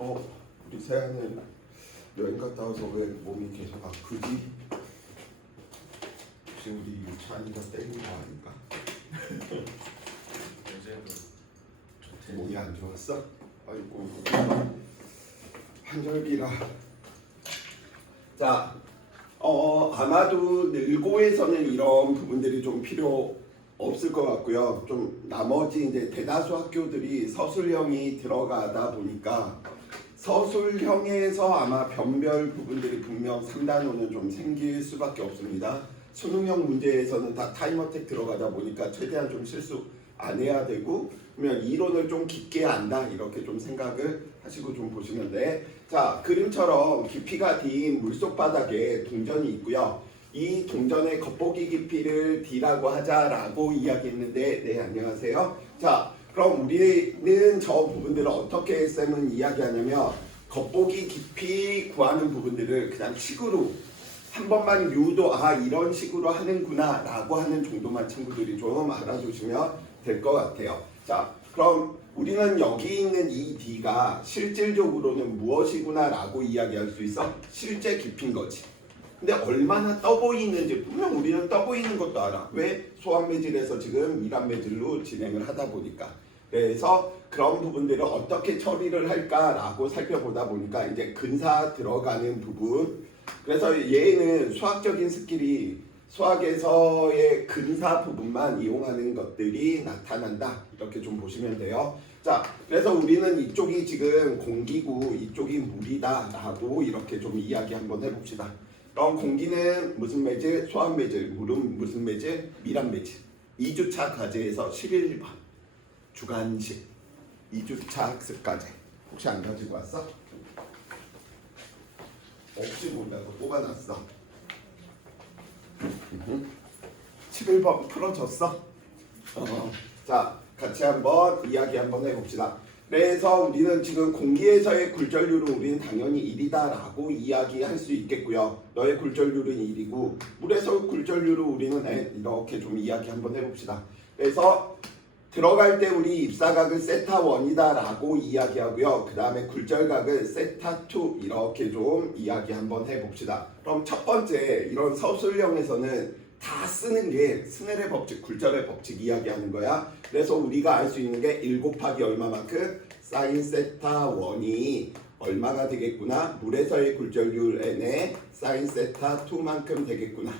우리 세아는 여행 갔다 와서 왜 몸이 계속 아프지? 혹시 우리 유찬이가 때린 거 아닐까? 어제도 몸이 안 좋았어? 아이고 환절기라. 자, 아마도 늘고에서는 이런 부분들이 좀 필요 없을 것 같고요. 좀 나머지 이제 대다수 학교들이 서술형이 들어가다 보니까 서술형에서 아마 변별 부분들이 분명 3단원은 좀 생길 수밖에 없습니다. 수능형 문제에서는 다 타임어택 들어가다 보니까 최대한 좀 실수 안 해야 되고, 그러면 이론을 좀 깊게 안다 이렇게 좀 생각을 하시고 좀 보시면 돼. 자, 그림처럼 깊이가 D인 물속 바닥에 동전이 있고요. 이 동전의 겉보기 깊이를 D라고 하자라고 이야기했는데, 네, 안녕하세요. 자, 그럼 우리는 저 부분들을 어떻게 쌤은 이야기하냐면, 겉보기 깊이 구하는 부분들을 그냥 식으로 한 번만 유도 이런 식으로 하는구나 라고 하는 정도만 친구들이 좀 알아두시면 될 것 같아요. 자, 그럼 우리는 여기 있는 이 D가 실질적으로는 무엇이구나 라고 이야기할 수 있어? 실제 깊이인 거지. 근데 얼마나 떠 보이는지 분명 우리는 떠 보이는 것도 알아. 왜? 소환매질에서 지금 이란매질로 진행을 하다 보니까. 그래서 그런 부분들을 어떻게 처리를 할까라고 살펴보다 보니까 이제 근사 들어가는 부분. 그래서 얘는 수학적인 스킬이 수학에서의 근사 부분만 이용하는 것들이 나타난다. 이렇게 좀 보시면 돼요. 자, 그래서 우리는 이쪽이 지금 공기고 이쪽이 물이다 라고 이렇게 좀 이야기 한번 해봅시다. 그럼 공기는 무슨 매질? 소환 매질. 물은 무슨 매질? 미란 매질. 2주차 과제에서 11번 주간식 2주차 학습과제 혹시 안 가지고 왔어? 혹시 몰라서 뽑아놨어. 11번 풀어줬어? 자, 같이 한번 이야기 한번 해봅시다. 그래서 우리는 지금 공기에서의 굴절률은 우리는 당연히 1이다 라고 이야기할 수 있겠고요. 너의 굴절률은 1이고 물에서 굴절률을 우리는 이렇게 좀 이야기 한번 해봅시다. 그래서 들어갈 때 우리 입사각을 세타1이다 라고 이야기하고요. 그 다음에 굴절각을 세타2 이렇게 좀 이야기 한번 해봅시다. 그럼 첫 번째 이런 서술형에서는 다 쓰는 게 스넬의 법칙, 굴절의 법칙 이야기하는 거야. 그래서 우리가 알 수 있는 게 1 곱하기 얼마만큼? 사인 세타1이 얼마가 되겠구나? 물에서의 굴절률 n에 사인 세타2만큼 되겠구나.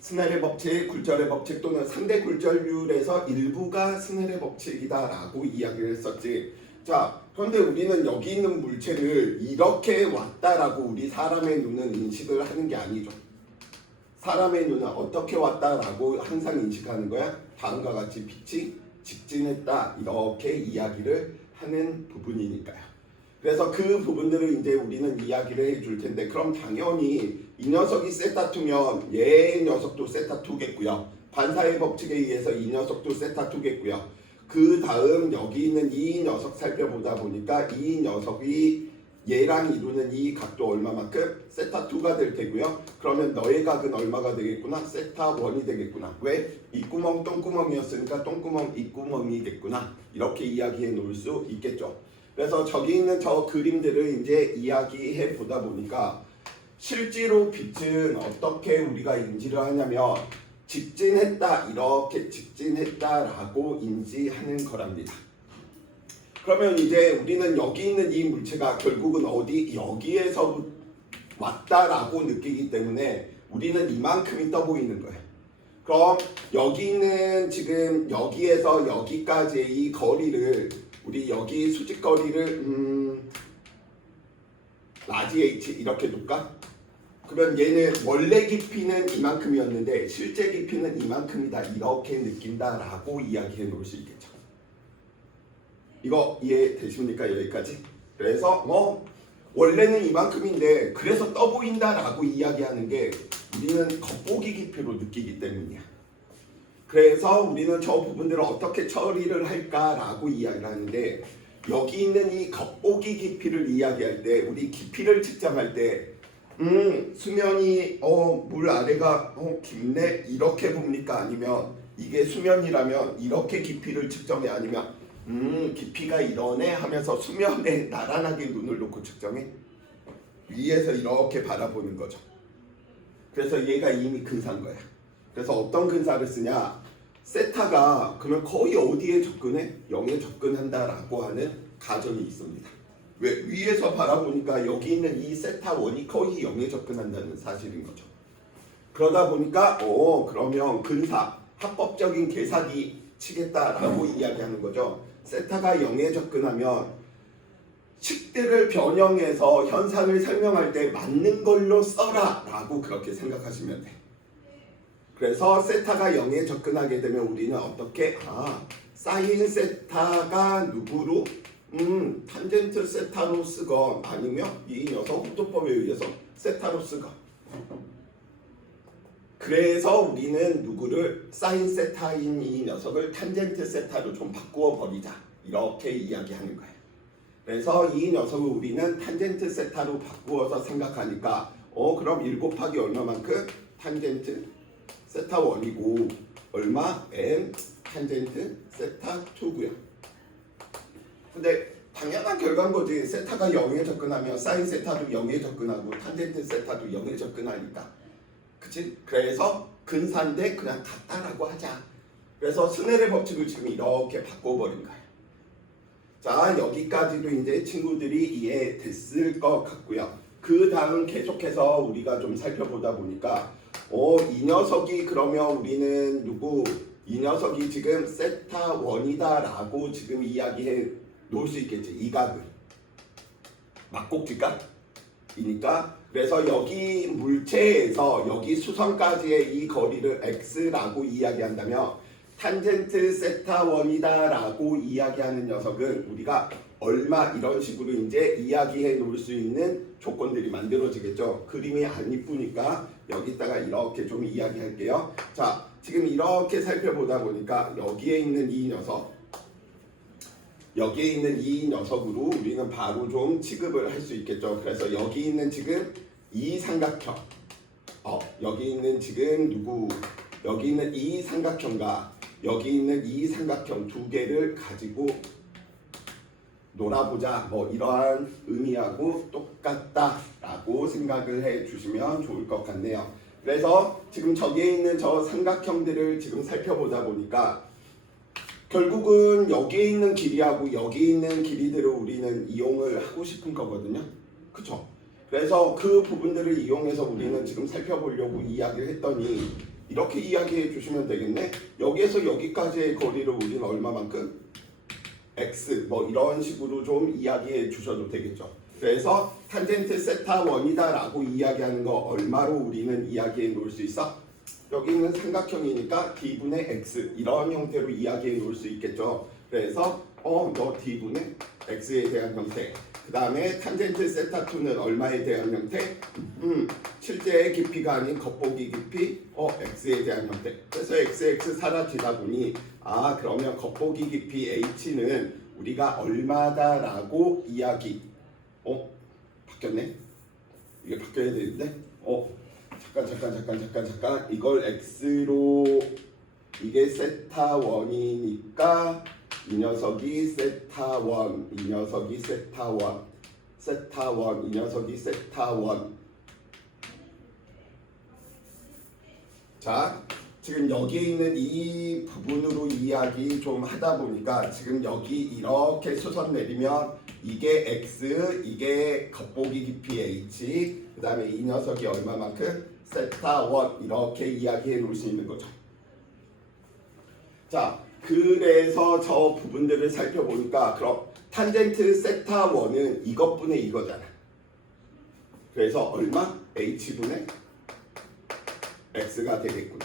스넬의 법칙, 굴절의 법칙 또는 상대 굴절률에서 일부가 스넬의 법칙이다 라고 이야기를 했었지. 자, 그런데 우리는 여기 있는 물체를 이렇게 왔다라고 우리 사람의 눈은 인식을 하는 게 아니죠. 사람의 눈은 어떻게 왔다라고 항상 인식하는 거야? 다음과 같이 빛이 직진했다 이렇게 이야기를 하는 부분이니까요. 그래서 그 부분들을 이제 우리는 이야기를 해줄 텐데, 그럼 당연히 이 녀석이 세타2면 얘 녀석도 세타2겠고요. 반사의 법칙에 의해서 이 녀석도 세타2겠고요. 그 다음 여기 있는 이 녀석 살펴보다 보니까 이 녀석이 얘랑 이루는 이 각도 얼마만큼? 세타2가 될 테고요. 그러면 너의 각은 얼마가 되겠구나? 세타1이 되겠구나. 왜? 입구멍 똥구멍이었으니까 똥구멍 입구멍이겠구나. 이렇게 이야기해 놓을 수 있겠죠. 그래서 저기 있는 저 그림들을 이제 이야기해 보다 보니까 실제로 빛은 어떻게 우리가 인지를 하냐면 직진했다 이렇게 직진했다라고 인지하는 거랍니다. 그러면 이제 우리는 여기 있는 이 물체가 결국은 어디 여기에서 왔다라고 느끼기 때문에 우리는 이만큼이 떠 보이는 거예요. 그럼 여기 있는 지금 여기에서 여기까지의 이 거리를 우리 여기 수직거리를 라지 h 이렇게 둘까? 그러면 얘는 원래 깊이는 이만큼이었는데 실제 깊이는 이만큼이다 이렇게 느낀다라고 이야기해 놓을 수 있겠죠. 이거 이해되십니까? 여기까지? 그래서 원래는 이만큼인데 그래서 떠 보인다라고 이야기하는 게 우리는 겉보기 깊이로 느끼기 때문이야. 그래서 우리는 저 부분들을 어떻게 처리를 할까라고 이야기를 하는데, 여기 있는 이 겉보기 깊이를 이야기할 때 우리 깊이를 측정할 때 수면이 물 아래가 깊네 이렇게 봅니까? 아니면 이게 수면이라면 이렇게 깊이를 측정해? 아니면 깊이가 이러네 하면서 수면에 나란하게 눈을 놓고 측정해. 위에서 이렇게 바라보는 거죠. 그래서 얘가 이미 근사인 거야. 그래서 어떤 근사를 쓰냐? 세타가 그러면 거의 어디에 접근해? 0에 접근한다라고 하는 가정이 있습니다. 왜? 위에서 바라보니까 여기 있는 이 세타 원이 거의 0에 접근한다는 사실인 거죠. 그러다 보니까 그러면 근사, 합법적인 계산이 치겠다라고 이야기하는 거죠. 세타가 0에 접근하면 식들을 변형해서 현상을 설명할 때 맞는 걸로 써라 라고 그렇게 생각하시면 돼. 그래서 세타가 0에 접근하게 되면 우리는 어떻게? 사인 세타가 누구로? 탄젠트 세타로 쓰건 아니면 이 녀석 호도법에 의해서 세타로 쓰건. 그래서 우리는 누구를 사인 세타인 이 녀석을 탄젠트 세타로 좀 바꾸어 버리자 이렇게 이야기하는 거예요. 그래서 이 녀석을 우리는 탄젠트 세타로 바꾸어서 생각하니까 그럼 1 곱하기 얼마만큼? 탄젠트 세타 1이고 얼마? n 탄젠트 세타 2고요. 근데 당연한 결과인 거지. 세타가 0에 접근하면 사인 세타도 0에 접근하고 탄젠트 세타도 0에 접근하니까. 그치? 그래서 근사인데 그냥 같다라고 하자. 그래서 스넬의 법칙을 지금 이렇게 바꿔버린 거예요. 자, 여기까지도 이제 친구들이 이해됐을 것 같고요. 그 다음 계속해서 우리가 좀 살펴보다 보니까 이 녀석이 그러면 우리는 누구? 이 녀석이 지금 세타 1이다 라고 지금 이야기해 놓을 수 있겠지. 이 각을 막곡지각이니까. 그래서 여기 물체에서 여기 수선까지의 이 거리를 x라고 이야기한다면 탄젠트 세타 1이다 라고 이야기하는 녀석은 우리가 얼마 이런 식으로 이제 이야기해 놓을 수 있는 조건들이 만들어지겠죠. 그림이 안 이쁘니까 여기다가 이렇게 좀 이야기할게요. 자, 지금 이렇게 살펴보다 보니까 여기에 있는 이 녀석으로 우리는 바로 좀 취급을 할 수 있겠죠. 그래서 여기 있는 지금 이 삼각형, 여기 있는 지금 누구? 여기 있는 이 삼각형과 여기 있는 이 삼각형 두 개를 가지고 놀아보자, 뭐 이러한 의미하고 똑같다라고 생각을 해주시면 좋을 것 같네요. 그래서 지금 저기에 있는 저 삼각형들을 지금 살펴보다 보니까 결국은 여기에 있는 길이하고 여기 있는 길이들을 우리는 이용을 하고 싶은 거거든요. 그쵸? 그래서 그 부분들을 이용해서 우리는 지금 살펴보려고 이야기를 했더니 이렇게 이야기해 주시면 되겠네. 여기에서 여기까지의 거리를 우리는 얼마만큼? x 뭐 이런 식으로 좀 이야기해 주셔도 되겠죠. 그래서 탄젠트 세타 1이다 라고 이야기하는 거 얼마로 우리는 이야기해 놓을 수 있어? 여기 있는 삼각형이니까 d분의 x 이런 형태로 이야기해 놓을 수 있겠죠. 그래서 너 d분의 x에 대한 형태, 그 다음에 탄젠트 세타 2는 얼마에 대한 형태? 실제의 깊이가 아닌 겉보기 깊이 x에 대한 형태. 그래서 x 사라지다 보니 그러면 겉보기 깊이 h는 우리가 얼마다 라고 이야기 바뀌었네? 이게 바뀌어야 되는데 잠깐 이걸 x로 이게 세타 1이니까 이 녀석이 세타 1, 이 녀석이 세타 1, 세타 1, 이 녀석이 세타 1. 자, 지금 여기에 있는 이 부분으로 이야기 좀 하다 보니까 지금 여기 이렇게 수선 내리면 이게 x, 이게 겉보기 깊이 h, 그 다음에 이 녀석이 얼마만큼? 세타 1 이렇게 이야기해 놓을 수 있는 거죠. 자, 그래서 저 부분들을 살펴보니까 그럼 탄젠트 세타 1은 이것분의 이거잖아. 그래서 얼마? h분의 x가 되겠구나.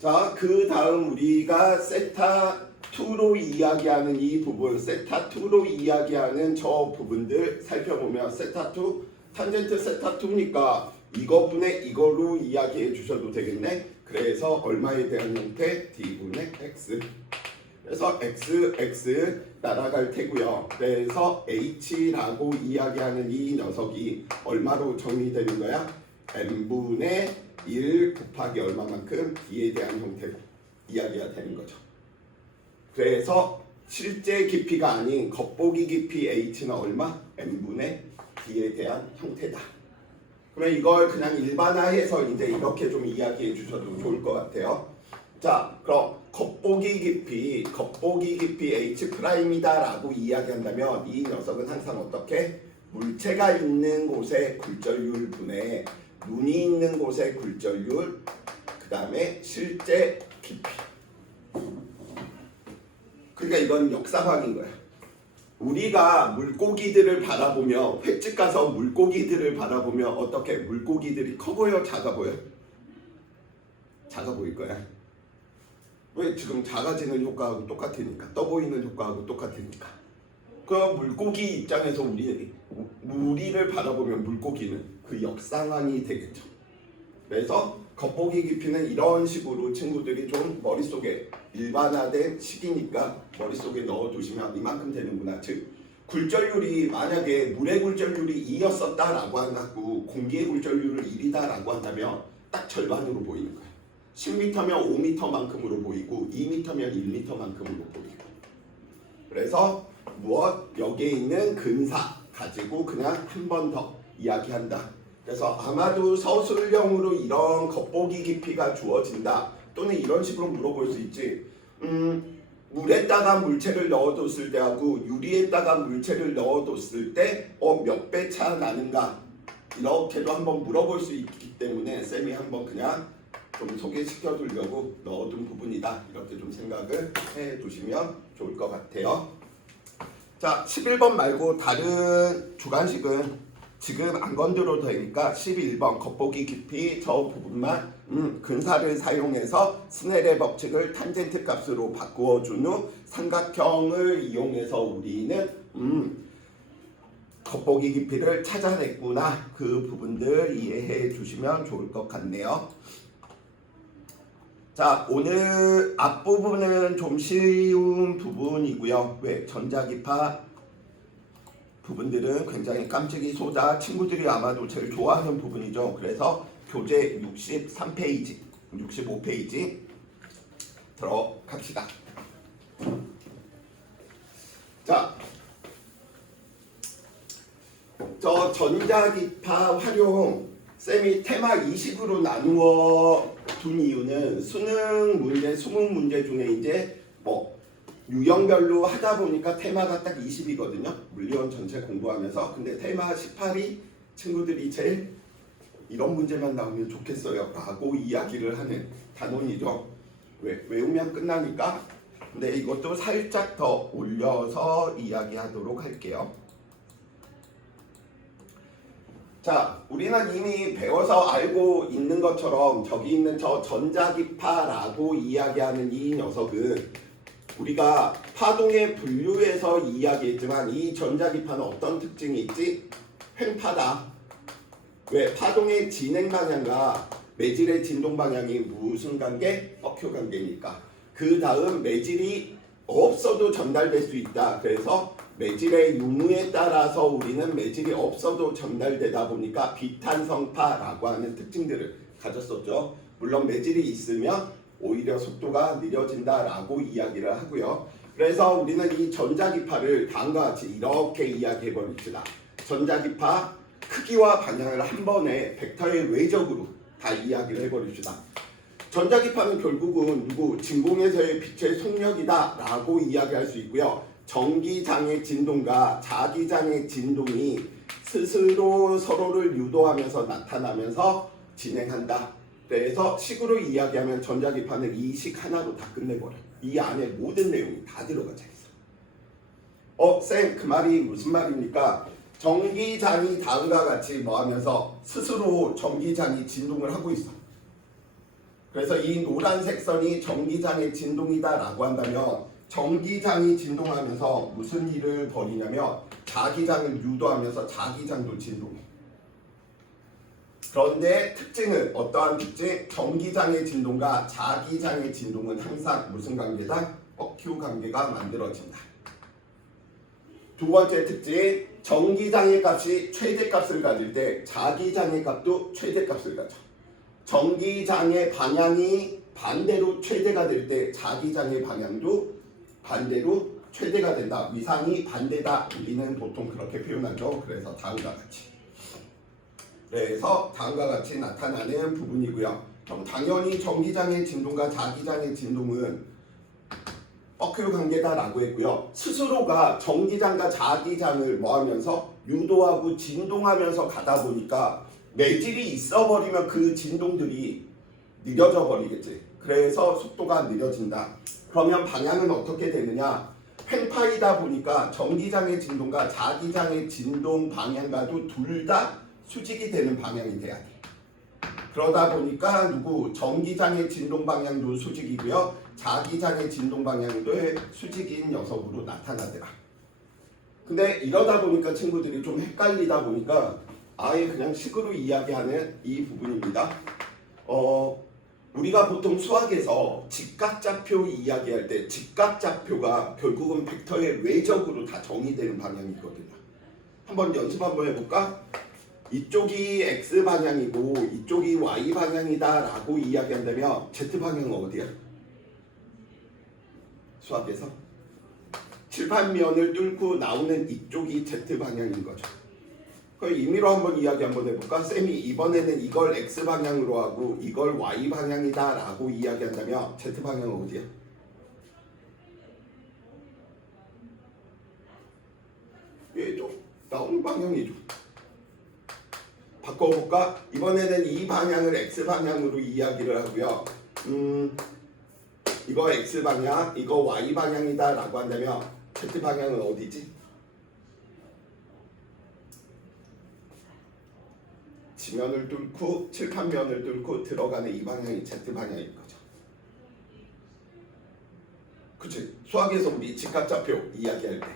자, 그 다음 우리가 세타 2로 이야기하는 이 부분, 세타 2로 이야기하는 저 부분들 살펴보면 세타 2, 탄젠트 세타 2니까 이거분의 이걸로 이야기해 주셔도 되겠네. 그래서 얼마에 대한 형태? d분의 x. 그래서 x 날아갈 테고요. 그래서 h라고 이야기하는 이 녀석이 얼마로 정리되는 거야? n분의 1 곱하기 얼마만큼? d에 대한 형태로 이야기가 되는 거죠. 그래서 실제 깊이가 아닌 겉보기 깊이 h는 얼마? m분의 d에 대한 형태다. 그러면 이걸 그냥 일반화해서 이제 이렇게 좀 이야기해 주셔도 좋을 것 같아요. 자, 그럼 겉보기 깊이 H'이다라고 이야기한다면 이 녀석은 항상 어떻게? 물체가 있는 곳의 굴절률 분의 눈이 있는 곳의 굴절률, 그 다음에 실제 깊이. 그러니까 이건 역사학인 거야. 우리가 물고기들을 바라보며 횟집 가서 물고기들을 바라보며 어떻게 물고기들이 커 보여, 작아 보여? 작아 보일 거야. 왜? 지금 작아지는 효과하고 똑같으니까, 떠 보이는 효과하고 똑같으니까. 그 물고기 입장에서 우리를 바라보면 물고기는 그 역상황이 되겠죠. 그래서 겉보기 깊이는 이런 식으로 친구들이 좀 머릿속에 일반화된 식이니까 머릿속에 넣어두시면 이만큼 되는구나. 즉 굴절률이 만약에 물의 굴절률이 2였었다라고 한다고 공기의 굴절률을 1이다라고 한다면 딱 절반으로 보이는 거예요. 10m면 5m만큼으로 보이고 2m면 1m만큼으로 보이고. 그래서 무엇? 여기에 있는 근사 가지고 그냥 한 번 더 이야기한다. 그래서 아마도 서술형으로 이런 겉보기 깊이가 주어진다. 또는 이런 식으로 물어볼 수 있지. 물에다가 물체를 넣어뒀을 때하고 유리에다가 물체를 넣어뒀을 때 몇 배 차 나는가? 이렇게도 한번 물어볼 수 있기 때문에 쌤이 한번 그냥 좀 소개시켜 두려고 넣어둔 부분이다. 이렇게 좀 생각을 해 두시면 좋을 것 같아요. 자, 11번 말고 다른 주관식은 지금 안 건드려도 되니까 11번 겉보기 깊이 저 부분만 근사를 사용해서 스넬의 법칙을 탄젠트 값으로 바꾸어 준 후 삼각형을 이용해서 우리는 겉보기 깊이를 찾아냈구나. 그 부분들 이해해 주시면 좋을 것 같네요. 자, 오늘 앞부분은 좀 쉬운 부분이고요. 왜? 전자기파 부분들은 굉장히 깜찍이 쏟아 친구들이 아마도 제일 좋아하는 부분이죠. 그래서 교재 63페이지, 65페이지 들어갑시다. 자, 저 전자기파 활용 쌤이 테마 2식으로 나누어 둔 이유는 수능 문제, 수능 문제 중에 이제 유형별로 하다 보니까 테마가 딱 20이거든요. 물리원 전체 공부하면서. 근데 테마 18이 친구들이 제일 이런 문제만 나오면 좋겠어요 라고 이야기를 하는 단원이죠. 왜? 외우면 끝나니까. 근데 이것도 살짝 더 올려서 이야기하도록 할게요. 자, 우리는 이미 배워서 알고 있는 것처럼 저기 있는 저 전자기파라고 이야기하는 이 녀석은 우리가 파동의 분류에서 이야기했지만 이 전자기파는 어떤 특징이 있지? 횡파다. 왜? 파동의 진행 방향과 매질의 진동 방향이 무슨 관계? 뻑큐 관계니까. 그 다음 매질이 없어도 전달될 수 있다. 그래서 매질의 유무에 따라서 우리는 매질이 없어도 전달되다 보니까 비탄성파라고 하는 특징들을 가졌었죠. 물론 매질이 있으면 오히려 속도가 느려진다라고 이야기를 하고요. 그래서 우리는 이 전자기파를 다음과 같이 이렇게 이야기해 버립시다. 전자기파 크기와 방향을 한 번에 벡터의 외적으로 다 이야기를 해버립시다. 전자기파는 결국은 진공에서의 빛의 속력이다라고 이야기할 수 있고요. 전기장의 진동과 자기장의 진동이 스스로 서로를 유도하면서 나타나면서 진행한다. 그래서 식으로 이야기하면 전자기파는 이 식 하나로 다 끝내버려. 이 안에 모든 내용이 다 들어가져 있어. 쌤, 그 말이 무슨 말입니까? 전기장이 다음과 같이 하면서 스스로 전기장이 진동을 하고 있어. 그래서 이 노란색 선이 전기장의 진동이다라고 한다면 전기장이 진동하면서 무슨 일을 벌이냐면 자기장을 유도하면서 자기장도 진동해. 그런데 특징은 어떠한 특징? 전기장의 진동과 자기장의 진동은 항상 무슨 관계다? 뻑큐 관계가 만들어진다. 두 번째 특징, 전기장의 값이 최대값을 가질 때 자기장의 값도 최대값을 가져. 전기장의 방향이 반대로 최대가 될 때 자기장의 방향도 반대로 최대가 된다. 위상이 반대다. 우리는 보통 그렇게 표현하죠. 그래서 다음과 같이. 그래서 다음과 같이 나타나는 부분이고요. 그럼 당연히 전기장의 진동과 자기장의 진동은 버클 관계다라고 했고요. 스스로가 전기장과 자기장을 뭐하면서 유도하고 진동하면서 가다 보니까 매질이 있어버리면 그 진동들이 느려져 버리겠지. 그래서 속도가 느려진다. 그러면 방향은 어떻게 되느냐? 횡파이다 보니까 전기장의 진동과 자기장의 진동 방향과도 둘 다 수직이 되는 방향이 돼야 돼. 그러다 보니까 전기장의 진동 방향도 수직이고요. 자기장의 진동 방향도 수직인 녀석으로 나타나더라. 근데 이러다 보니까 친구들이 좀 헷갈리다 보니까 아예 그냥 식으로 이야기하는 이 부분입니다. 우리가 보통 수학에서 직각좌표 이야기할 때 직각좌표가 결국은 벡터의 외적으로 다 정의되는 방향이거든요. 한번 연습 한번 해볼까? 이쪽이 X방향이고 이쪽이 Y방향이다 라고 이야기한다면 Z방향은 어디야? 수학에서 칠판면을 뚫고 나오는 이쪽이 Z방향인 거죠. 그 임의로 한번 이야기 한번 해볼까? 쌤이 이번에는 이걸 X방향으로 하고 이걸 Y방향이다 라고 이야기한다면 Z방향은 어디야? 얘죠. 나오는 방향이죠. 바꿔볼까? 이번에는 이 방향을 X방향으로 이야기를 하고요. 이거 X방향, 이거 Y방향이다 라고 한다면 Z방향은 어디지? 지면을 뚫고 칠판면을 뚫고 들어가는 이 방향이 Z방향인 거죠. 그치? 수학에서 우리 직각좌표 이야기할 때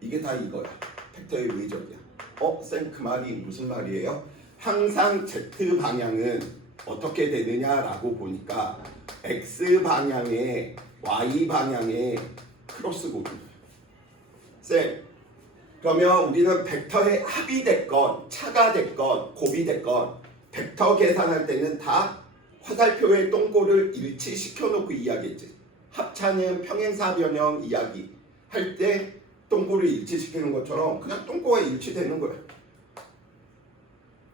이게 다 이거야. 벡터의 외적이야. 쌤 그 말이 무슨 말이에요? 항상 Z방향은 어떻게 되느냐라고 보니까 X방향에 Y방향에 크로스 곱이에요. 쌤 그러면 우리는 벡터의 합이 됐건 차가 됐건 곱이 됐건 벡터 계산할 때는 다 화살표의 똥꼬를 일치시켜 놓고 이야기했지. 합차는 평행사 변형 이야기 할 때 똥꼬를 일치시키는 것처럼 그냥 똥꼬가 일치되는 거야.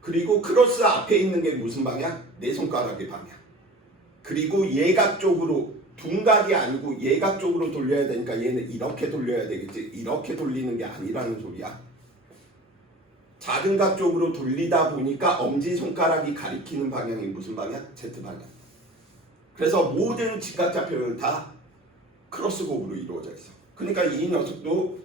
그리고 크로스 앞에 있는 게 무슨 방향? 내 손가락의 방향. 그리고 예각 쪽으로 둔각이 아니고 예각 쪽으로 돌려야 되니까 얘는 이렇게 돌려야 되겠지. 이렇게 돌리는 게 아니라는 소리야. 작은 각 쪽으로 돌리다 보니까 엄지손가락이 가리키는 방향이 무슨 방향? Z방향. 그래서 모든 직각좌표는 다 크로스곱으로 이루어져 있어. 그러니까 이 녀석도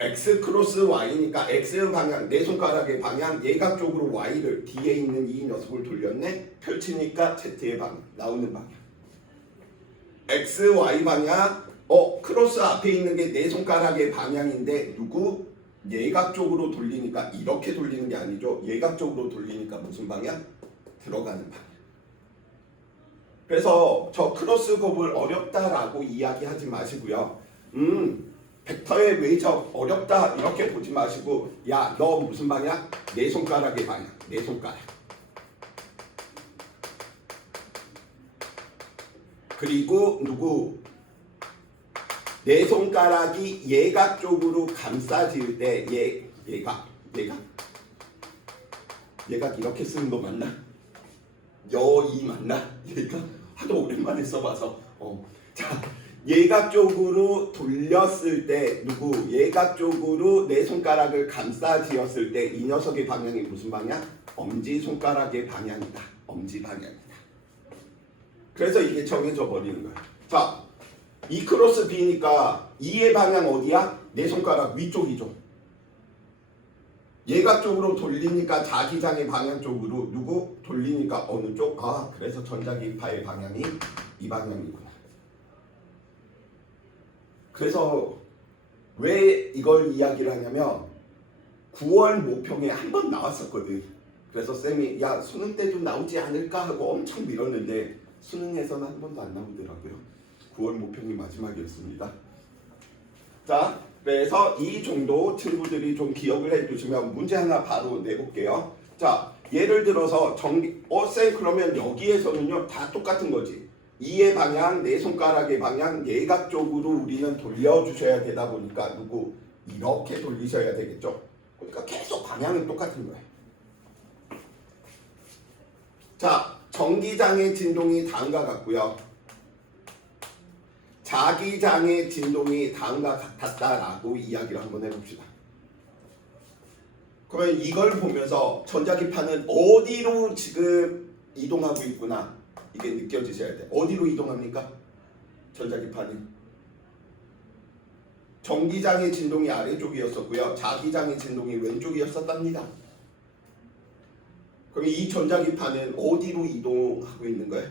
X 크로스 Y니까 X 방향, 내 손가락의 방향, 예각 쪽으로 Y를 뒤에 있는 이 녀석을 돌렸네. 펼치니까 Z의 방향, 나오는 방향. X, Y 방향, 크로스 앞에 있는 게 내 손가락의 방향인데 예각 쪽으로 돌리니까 이렇게 돌리는 게 아니죠. 예각 쪽으로 돌리니까 무슨 방향? 들어가는 방향. 그래서 저 크로스 곱을 어렵다라고 이야기하지 마시고요. 벡터의 외적 어렵다 이렇게 보지 마시고 야 너 무슨 방향? 내 손가락의 방향. 내 손가락. 그리고 내 손가락이 예각 쪽으로 감싸질 때 예각 이렇게 쓰는 거 맞나? 여이 맞나? 예각 하도 오랜만에 써봐서 자 예각 쪽으로 돌렸을 때 예각 쪽으로 내 손가락을 감싸지었을 때 이 녀석의 방향이 무슨 방향? 엄지손가락의 방향이다. 엄지 방향이다. 그래서 이게 정해져 버리는 거야. 자, 이 크로스 B니까 이의 방향 어디야? 내 손가락 위쪽이죠. 예각 쪽으로 돌리니까 자기장의 방향 쪽으로 돌리니까 어느 쪽? 그래서 전자기파의 방향이 이 방향이구나. 그래서 왜 이걸 이야기를 하냐면 9월 모평에 한 번 나왔었거든. 그래서 쌤이 야 수능 때도 나오지 않을까 하고 엄청 밀었는데 수능에서는 한 번도 안 나오더라고요. 9월 모평이 마지막이었습니다. 자, 그래서 이 정도 친구들이 좀 기억을 해두시면 문제 하나 바로 내볼게요. 자, 예를 들어서 쌤 그러면 여기에서는요 다 똑같은 거지. 이의 방향, 내 손가락의 방향 예각적으로 우리는 돌려주셔야 되다 보니까 누구 이렇게 돌리셔야 되겠죠. 그러니까 계속 방향은 똑같은 거예요. 자, 전기장의 진동이 다음과 같고요. 자기장의 진동이 다음과 같았다라고 이야기를 한번 해봅시다. 그러면 이걸 보면서 전자기파는 어디로 지금 이동하고 있구나 이게 느껴지셔야 돼요. 어디로 이동합니까? 전자기파는 전기장의 진동이 아래쪽이었었고요. 자기장의 진동이 왼쪽이었었답니다. 그럼 이 전자기파는 어디로 이동하고 있는 거예요?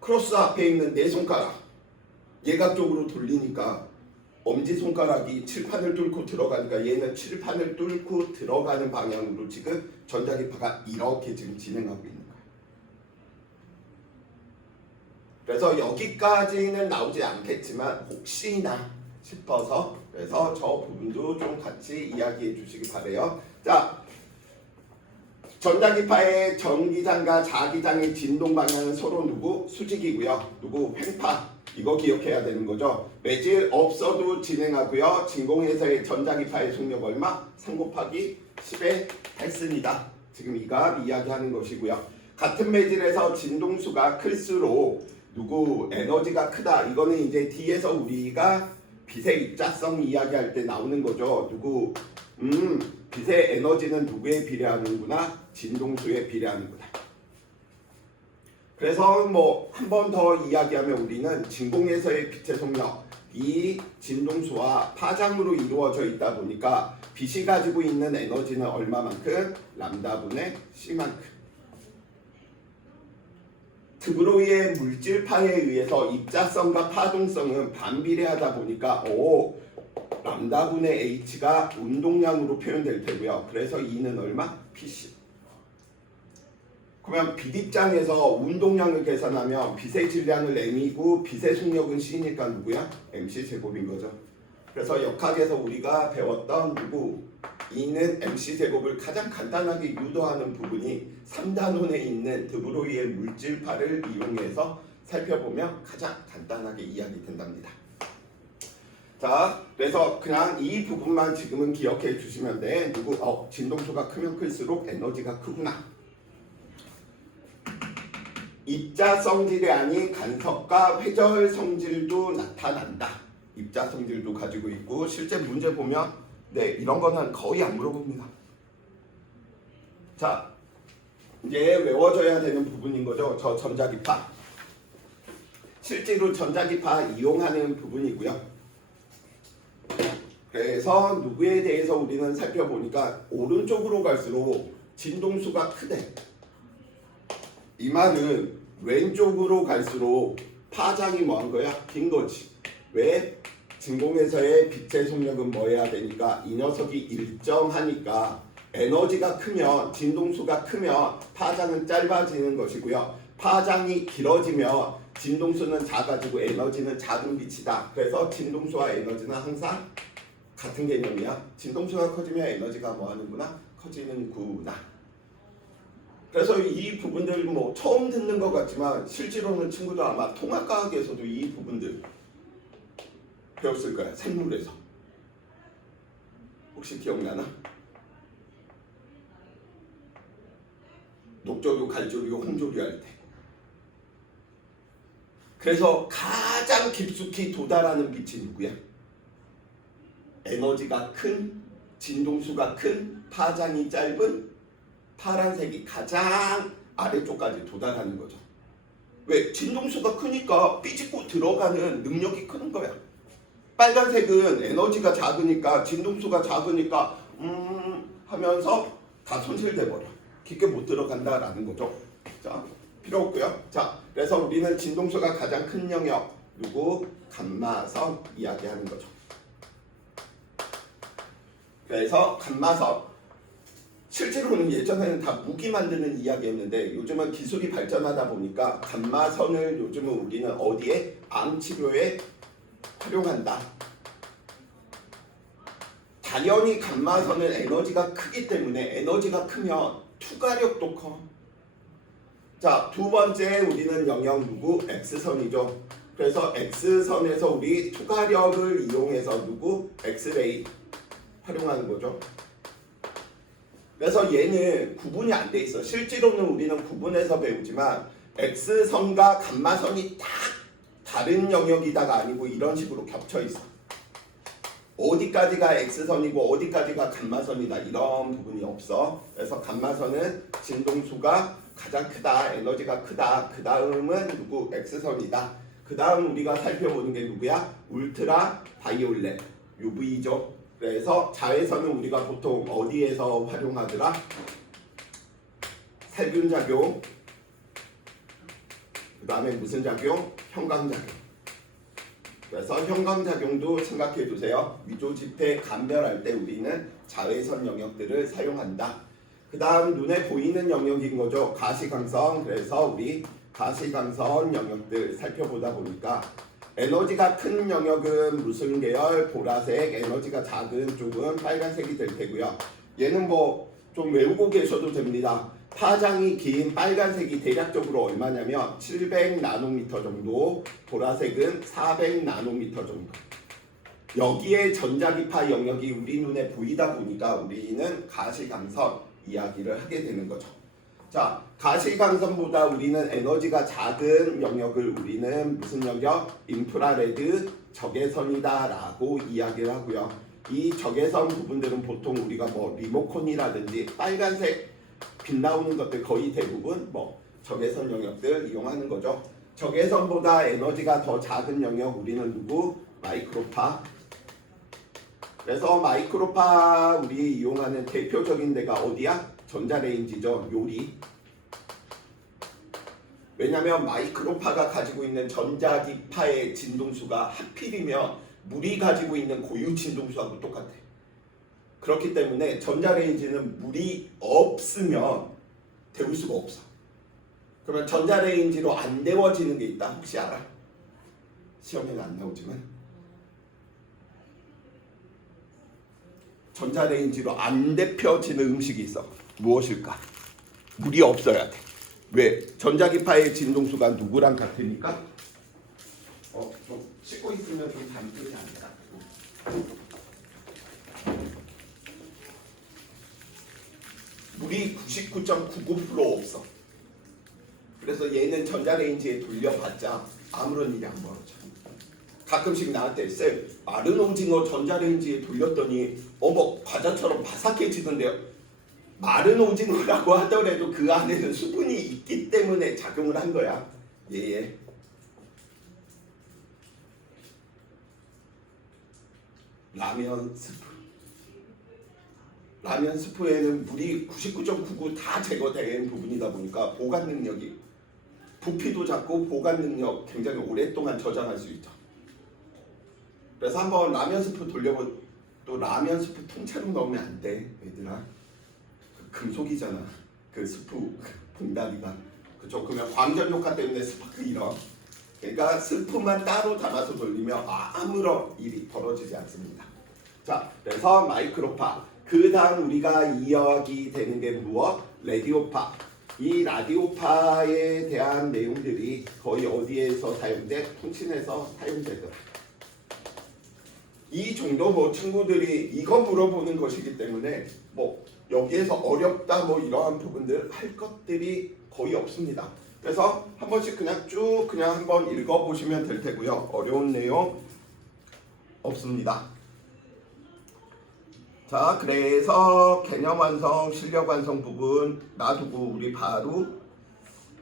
크로스 앞에 있는 내 손가락 예각적으로 돌리니까 엄지손가락이 칠판을 뚫고 들어가니까 얘는 칠판을 뚫고 들어가는 방향으로 지금 전자기파가 이렇게 지금 진행하고 있는 거예요. 그래서 여기까지는 나오지 않겠지만 혹시나 싶어서 그래서 저 부분도 좀 같이 이야기해 주시기 바래요. 자, 전자기파의 전기장과 자기장의 진동 방향은 서로 누구? 수직이고요. 누구? 횡파. 이거 기억해야 되는 거죠. 매질 없어도 진행하고요. 진공에서의 전자기파의 속력 얼마? 3 곱하기 10의 8습니다. 지금 이 값 이야기하는 것이고요. 같은 매질에서 진동수가 클수록 누구 에너지가 크다. 이거는 이제 뒤에서 우리가 빛의 입자성 이야기할 때 나오는 거죠. 누구 빛의 에너지는 누구에 비례하는구나? 진동수에 비례하는구나. 그래서 뭐 한 번 더 이야기하면 우리는 진공에서의 빛의 속력 이 진동수와 파장으로 이루어져 있다 보니까 빛이 가지고 있는 에너지는 얼마만큼? 람다분의 C만큼. 드브로이의 물질파에 의해서 입자성과 파동성은 반비례하다 보니까 람다분의 H가 운동량으로 표현될 테고요. 그래서 E는 얼마? PC. 그러면 빛 입장에서 운동량을 계산하면 빛의 질량을 M이고 빛의 속력은 C니까 누구야? MC 제곱인 거죠. 그래서 역학에서 우리가 배웠던 누구? E는 MC 제곱을 가장 간단하게 유도하는 부분이 3단원에 있는 드브로이의 물질파를 이용해서 살펴보면 가장 간단하게 이야기된답니다. 자, 그래서 그냥 이 부분만 지금은 기억해 주시면 돼. 누구? 진동수가 크면 클수록 에너지가 크구나. 입자 성질이 아닌 간섭과 회절 성질도 나타난다. 입자 성질도 가지고 있고 실제 문제 보면 이런 거는 거의 안 물어봅니다. 자, 이제 외워져야 되는 부분인 거죠. 저 전자기파. 실제로 전자기파 이용하는 부분이고요. 그래서 누구에 대해서 우리는 살펴보니까 오른쪽으로 갈수록 진동수가 크대. 이 말은 왼쪽으로 갈수록 파장이 뭐한 거야? 긴 거지. 왜? 진공에서의 빛의 속력은 뭐 해야 되니까 이 녀석이 일정하니까 에너지가 크면 진동수가 크면 파장은 짧아지는 것이고요. 파장이 길어지면 진동수는 작아지고 에너지는 작은 빛이다. 그래서 진동수와 에너지는 항상 같은 개념이야. 진동수가 커지면 에너지가 뭐 하는구나? 커지는구나. 그래서 이 부분들 뭐 처음 듣는 것 같지만 실제로는 친구들 아마 통합과학에서도 이 부분들 배웠을 거야. 생물에서. 혹시 기억나나? 녹조류, 갈조류, 홍조류 할 때. 그래서 가장 깊숙이 도달하는 빛이 누구야? 에너지가 큰, 진동수가 큰, 파장이 짧은 파란색이 가장 아래쪽까지 도달하는 거죠. 왜? 진동수가 크니까 삐집고 들어가는 능력이 큰 거야. 빨간색은 에너지가 작으니까 진동수가 작으니까 하면서 다 손실돼 버려. 깊게 못 들어간다라는 거죠. 자, 필요 없고요. 자, 그래서 우리는 진동수가 가장 큰 영역 누구? 감마선 이야기하는 거죠. 그래서 감마선 실제로는 예전에는 다 무기 만드는 이야기였는데 요즘은 기술이 발전하다 보니까 감마선을 요즘은 우리는 어디에? 암 치료에 활용한다. 당연히 감마선은 에너지가 크기 때문에 에너지가 크면 투과력도 커. 자, 두 번째 우리는 영역 누구? X선이죠. 그래서 X선에서 우리 투과력을 이용해서 누구? 엑스레이 활용하는 거죠. 그래서 얘는 구분이 안 돼 있어. 실제로는 우리는 구분해서 배우지만 X선과 감마선이 딱 다른 영역이다가 아니고 이런 식으로 겹쳐 있어. 어디까지가 X선이고 어디까지가 감마선이다 이런 부분이 없어. 그래서 감마선은 진동수가 가장 크다, 에너지가 크다. 그 다음은 누구? X선이다. 그 다음 우리가 살펴보는 게 누구야? 울트라 바이올렛 UV죠. 그래서 자외선은 우리가 보통 어디에서 활용하더라? 살균작용, 그 다음에 무슨 작용? 형광작용. 그래서 형광작용도 생각해 두세요. 위조지폐 감별할 때 우리는 자외선 영역들을 사용한다. 그 다음 눈에 보이는 영역인 거죠. 가시광선. 그래서 우리 가시광선 영역들 살펴보다 보니까 에너지가 큰 영역은 무슨 계열? 보라색. 에너지가 작은 쪽은 빨간색이 될 테고요. 얘는 뭐 좀 외우고 계셔도 됩니다. 파장이 긴 빨간색이 대략적으로 얼마냐면 700 나노미터 정도, 보라색은 400 나노미터 정도. 여기에 전자기파 영역이 우리 눈에 보이다 보니까 우리는 가시광선 이야기를 하게 되는 거죠. 자, 가시광선보다 우리는 에너지가 작은 영역을 우리는 무슨 영역? 인프라레드 적외선이다 라고 이야기를 하고요. 이 적외선 부분들은 보통 우리가 뭐 리모컨이라든지 빨간색 빛 나오는 것들 거의 대부분 뭐 적외선 영역들 이용하는 거죠. 적외선보다 에너지가 더 작은 영역 우리는 누구? 마이크로파. 그래서 마이크로파 우리 이용하는 대표적인 데가 어디야? 전자레인지죠. 요리. 왜냐면 마이크로파가 가지고 있는 전자기파의 진동수가 하필이면 물이 가지고 있는 고유 진동수하고 똑같아. 그렇기 때문에 전자레인지는 물이 없으면 데울 수가 없어. 그러면 전자레인지로 안 데워지는 게 있다. 혹시 알아? 시험에는 안 나오지만 전자레인지로 안 데펴지는 음식이 있어. 무엇일까? 물이 없어야 돼. 왜? 전자기파의 진동수가 누구랑 같으니까? 좀 씻고 있으면 좀 담기지 않을까? 물이 99.99% 없어. 그래서 얘는 전자레인지에 돌려봤자 아무런 일이 안 벌어져. 가끔씩 나한테 쌤, 마른 오징어 전자레인지에 돌렸더니 뭐 과자처럼 바삭해지던데요. 마른 오징어라고 하더라도 그 안에는 수분이 있기 때문에 작용을 한 거야. 예. 라면 스프. 라면 스프에는 물이 99.99 다 제거된 부분이다 보니까 보관 능력이 부피도 작고 보관 능력 굉장히 오랫동안 저장할 수 있죠. 그래서 한번 라면 스프 또 라면 스프 통째로 넣으면 안 돼, 얘들아. 금속이잖아. 그 스프 봉다리가. 그쵸? 그러면 광전 효과 때문에 스파크 일어. 그러니까 스프만 따로 담아서 돌리면 아무런 일이 벌어지지 않습니다. 자, 그래서 마이크로파. 그 다음 우리가 이야기 되는 게 무엇? 라디오파. 이 라디오파에 대한 내용들이 거의 어디에서 사용돼? 통신에서 사용되더라. 이 정도 뭐 친구들이 이거 물어보는 것이기 때문에 뭐 여기에서 어렵다 뭐 이러한 부분들 할 것들이 거의 없습니다. 그래서 한 번씩 그냥 쭉 그냥 한번 읽어보시면 될 테고요. 어려운 내용 없습니다. 자, 그래서 개념 완성, 실력 완성 부분 놔두고 우리 바로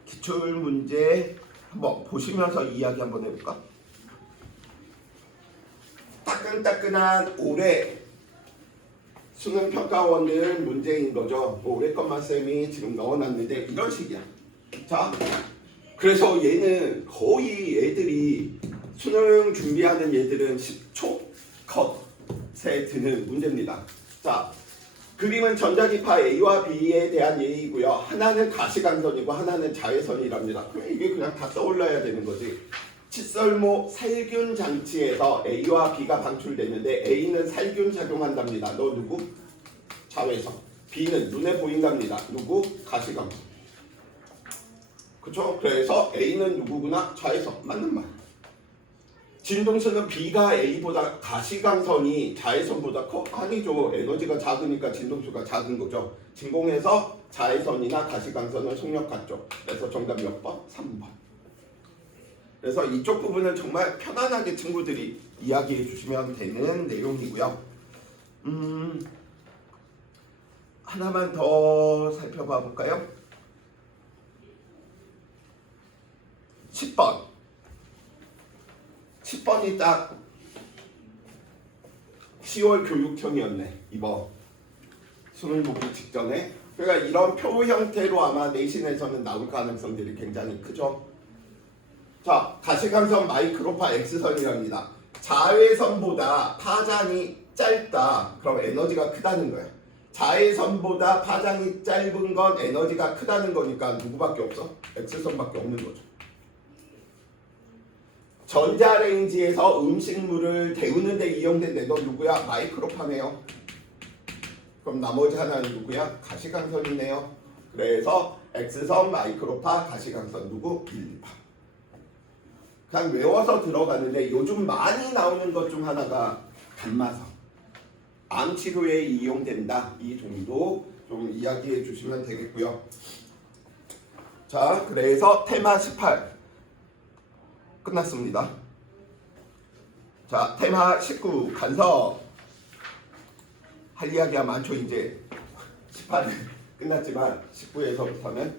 기출 문제 한번 보시면서 이야기 한번 해볼까? 따끈따끈한 올해 수능 평가원들 문제인 거죠. 올해 것만 쌤이 지금 넣어놨는데 이런 식이야. 자, 그래서 얘는 거의 애들이 수능 준비하는 얘들은 10초 컷에 드는 문제입니다. 자, 그림은 전자기파 A와 B에 대한 예이고요. 하나는 가시광선이고 하나는 자외선이랍니다. 그럼 이게 그냥 다 떠올라야 되는 거지. 칫솔모 살균 장치에서 A와 B가 방출되는데 A는 살균 작용한답니다. 너 누구? 자외선. B는 눈에 보인답니다. 누구? 가시광선. 그쵸? 그래서 A는 누구구나? 자외선. 맞는 말. 진동수는 B가 A보다 가시광선이 자외선보다 커? 아니죠. 에너지가 작으니까 진동수가 작은 거죠. 진공에서 자외선이나 가시광선은 속력 같죠. 그래서 정답 몇 번? 3번. 그래서 이쪽 부분은 정말 편안하게 친구들이 이야기해 주시면 되는 내용이고요. 하나만 더 살펴봐 볼까요? 10번. 10번이 딱 10월 교육형이었네. 이번 수능 보기 직전에. 그러니까 이런 표 형태로 아마 내신에서는 나올 가능성들이 굉장히 크죠. 자, 가시광선 마이크로파 X선이랍니다. 자외선보다 파장이 짧다. 그럼 에너지가 크다는 거야. 자외선보다 파장이 짧은 건 에너지가 크다는 거니까 누구밖에 없어? X선밖에 없는 거죠. 전자레인지에서 음식물을 데우는 데 이용된 내도 누구야? 마이크로파네요. 그럼 나머지 하나는 누구야? 가시광선이네요. 그래서 X선, 마이크로파, 가시광선 누구? 1번. 그냥 외워서 들어가는데 요즘 많이 나오는 것 중 하나가 감마선. 암 치료에 이용된다. 이 정도 좀 이야기해 주시면 되겠고요. 자, 그래서 테마 18 끝났습니다. 자, 테마 19 간섭. 할 이야기가 많죠. 이제 18은 끝났지만 19에서부터는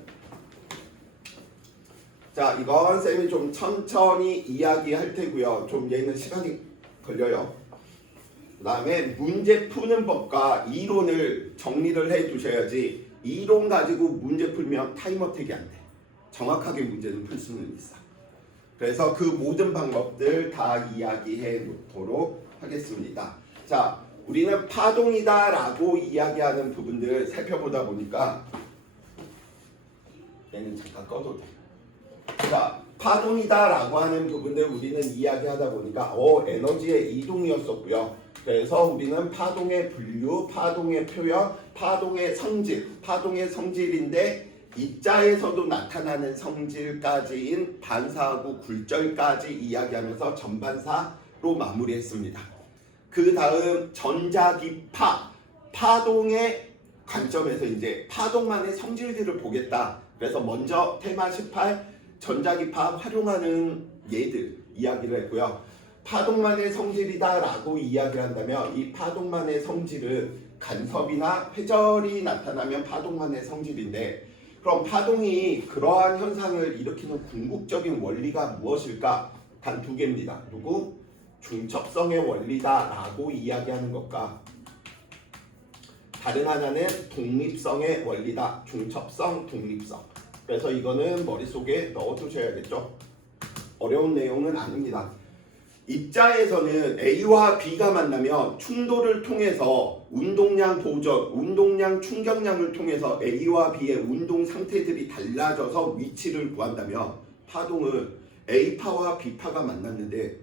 자, 이건 쌤이 좀 천천히 이야기할 테고요. 좀 얘는 시간이 걸려요. 그 다음에 문제 푸는 법과 이론을 정리를 해 두셔야지 이론 가지고 문제 풀면 타임어택이 안 돼. 정확하게 문제는 풀 수는 있어. 그래서 그 모든 방법들 다 이야기해 놓도록 하겠습니다. 자, 우리는 파동이다 라고 이야기하는 부분들 살펴보다 보니까 얘는 잠깐 꺼도 돼. 자, 파동이다 라고 하는 부분들 우리는 이야기하다 보니까 에너지의 이동이었었고요. 그래서 우리는 파동의 분류, 파동의 표현, 파동의 성질, 파동의 성질인데 입자에서도 나타나는 성질까지인 반사하고 굴절까지 이야기하면서 전반사로 마무리했습니다. 그 다음 전자기파, 파동의 관점에서 이제 파동만의 성질들을 보겠다. 그래서 먼저 테마 18 전자기파 활용하는 예들 이야기를 했고요. 파동만의 성질이다 라고 이야기한다면 이 파동만의 성질은 간섭이나 회절이 나타나면 파동만의 성질인데 그럼 파동이 그러한 현상을 일으키는 궁극적인 원리가 무엇일까? 단 두 개입니다. 누구? 중첩성의 원리다 라고 이야기하는 것과 다른 하나는 독립성의 원리다. 중첩성, 독립성. 그래서 이거는 머릿속에 넣어두셔야겠죠. 어려운 내용은 아닙니다. 입자에서는 A와 B가 만나면 충돌을 통해서 운동량 보전, 운동량 충격량을 통해서 A와 B의 운동 상태들이 달라져서 위치를 구한다면 파동은 A파와 B파가 만났는데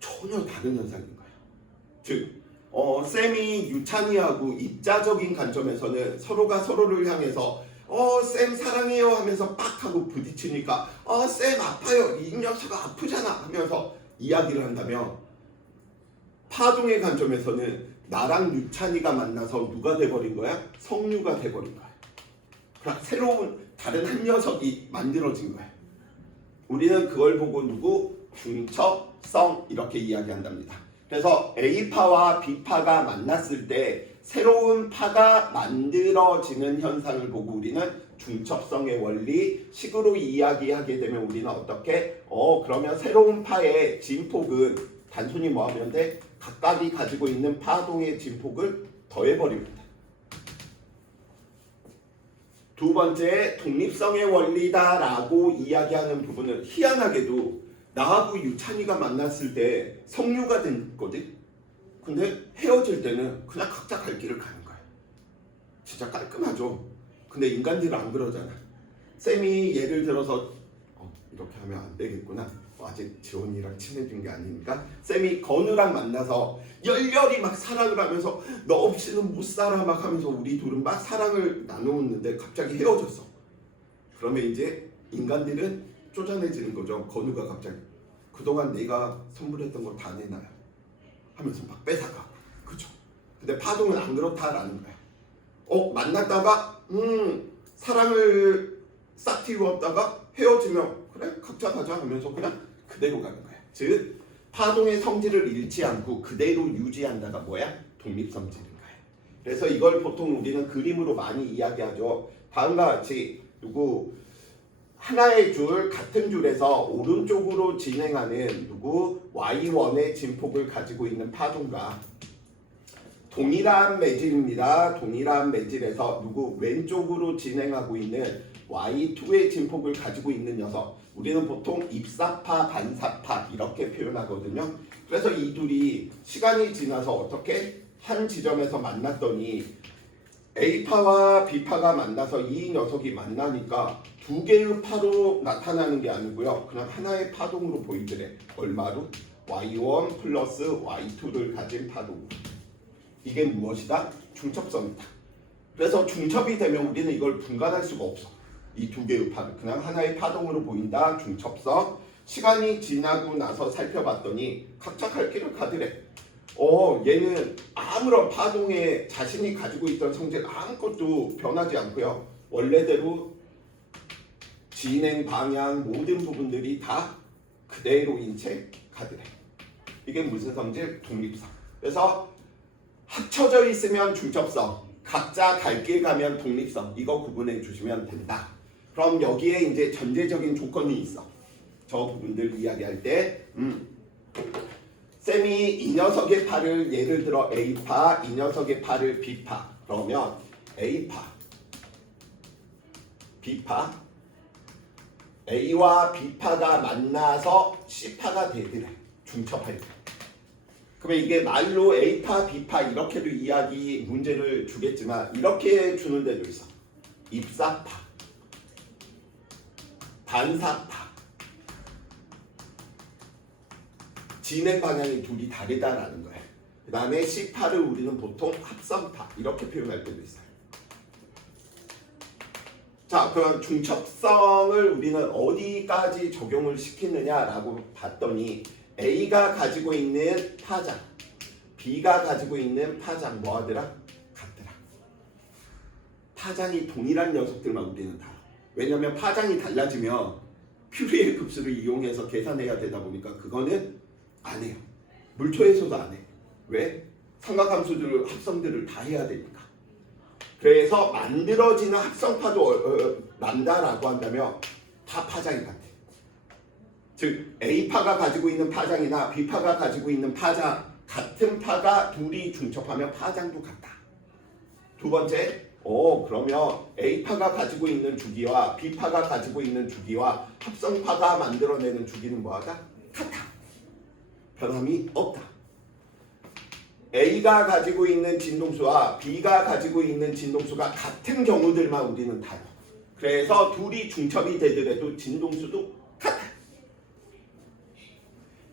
전혀 다른 현상인 거예요. 즉 쌤이 유찬이하고 입자적인 관점에서는 서로가 서로를 향해서 쌤 사랑해요 하면서 빡 하고 부딪히니까 쌤 아파요 이 녀석아 아프잖아 하면서 이야기를 한다면 파동의 관점에서는 나랑 유찬이가 만나서 누가 돼버린 거야? 성류가 돼버린 거야. 그럼 새로운 다른 한 녀석이 만들어진 거야. 우리는 그걸 보고 누구? 중첩성 이렇게 이야기한답니다. 그래서 A파와 B파가 만났을 때 새로운 파가 만들어지는 현상을 보고 우리는 중첩성의 원리 식으로 이야기하게 되면 우리는 어떻게? 그러면 새로운 파의 진폭은 단순히 뭐 하면 돼? 각각이 가지고 있는 파동의 진폭을 더해버립니다. 두 번째, 독립성의 원리다 라고 이야기하는 부분은 희한하게도 나하고 유찬이가 만났을 때 성류가 됐거든? 근데 헤어질 때는 그냥 각자 갈 길을 가는 거야. 진짜 깔끔하죠? 근데 인간들은 안 그러잖아. 쌤이 예를 들어서 이렇게 하면 안 되겠구나. 아직 지원이랑 친해진 게 아니니까 쌤이 건우랑 만나서 열렬히 막 사랑을 하면서 너 없이는 못 살아 막 하면서 우리 둘은 막 사랑을 나누었는데 갑자기 헤어졌어. 그러면 이제 인간들은 쪼잔해지는 거죠. 건우가 갑자기 그동안 내가 선물했던 거 다 내놔요 하면서 막 뺏어가고. 그죠? 근데 파동은 안 그렇다라는 거야. 만났다가 사랑을 싹 틔웠다가 헤어지면 그래 각자 가자 하면서 그냥 그대로 가는 거야. 즉 파동의 성질을 잃지 않고 그대로 유지한다가 뭐야? 독립성질인 거야. 그래서 이걸 보통 우리는 그림으로 많이 이야기하죠. 다음과 같이 하나의 줄, 같은 줄에서 오른쪽으로 진행하는 Y1의 진폭을 가지고 있는 파동과 동일한 매질입니다. 동일한 매질에서 왼쪽으로 진행하고 있는 Y2의 진폭을 가지고 있는 녀석, 우리는 보통 입사파, 반사파 이렇게 표현하거든요. 그래서 이 둘이 시간이 지나서 어떻게 한 지점에서 만났더니 A파와 B파가 만나서 이 녀석이 만나니까 두 개의 파로 나타나는 게 아니고요. 그냥 하나의 파동으로 보이더래. 얼마로? Y1 플러스 Y2를 가진 파동. 이게 무엇이다? 중첩성이다. 그래서 중첩이 되면 우리는 이걸 분간할 수가 없어. 이 두 개의 파를 그냥 하나의 파동으로 보인다. 중첩성. 시간이 지나고 나서 살펴봤더니 각자 갈 길을 가더래. 얘는 아무런 파동에 자신이 가지고 있던 성질 아무것도 변하지 않고요. 원래대로 진행 방향 모든 부분들이 다 그대로인 채 가더래. 이게 무슨 성질? 독립성. 그래서 합쳐져 있으면 중첩성, 각자 갈 길 가면 독립성. 이거 구분해 주시면 된다. 그럼 여기에 이제 전제적인 조건이 있어. 저 부분들 이야기할 때 쌤이 이 녀석의 파를 예를 들어 A파, 이 녀석의 파를 B파. 그러면 A파, B파, A와 B파가 만나서 C파가 되더래. 중첩할 때. 그러면 이게 말로 A파, B파 이렇게도 이야기 문제를 주겠지만 이렇게 주는 데도 있어. 입사파, 반사파. 진행 방향이 둘이 다르다라는 거예요. 그 다음에 C파를 우리는 보통 합성파 이렇게 표현할 때도 있어요. 자, 그럼 중첩성을 우리는 어디까지 적용을 시키느냐라고 봤더니 A가 가지고 있는 파장, B가 가지고 있는 파장 뭐하더라? 같더라. 파장이 동일한 녀석들만 우리는 다뤄. 왜냐면 파장이 달라지면 퓨리의 급수를 이용해서 계산해야 되다 보니까 그거는 안 해요. 물초에서도 안 해. 왜? 삼각함수들 합성들을 다 해야 되니까. 그래서 만들어지는 합성파도 난다라고 한다면 다 파장이 같아. 즉 A파가 가지고 있는 파장이나 B파가 가지고 있는 파장, 같은 파가 둘이 중첩하면 파장도 같다. 두 번째, 그러면 A파가 가지고 있는 주기와 B파가 가지고 있는 주기와 합성파가 만들어내는 주기는 뭐하다? 같아. 변함이 없다. A가 가지고 있는 진동수와 B가 가지고 있는 진동수가 같은 경우들만 우리는 다뤄. 그래서 둘이 중첩이 되더라도 진동수도 같아.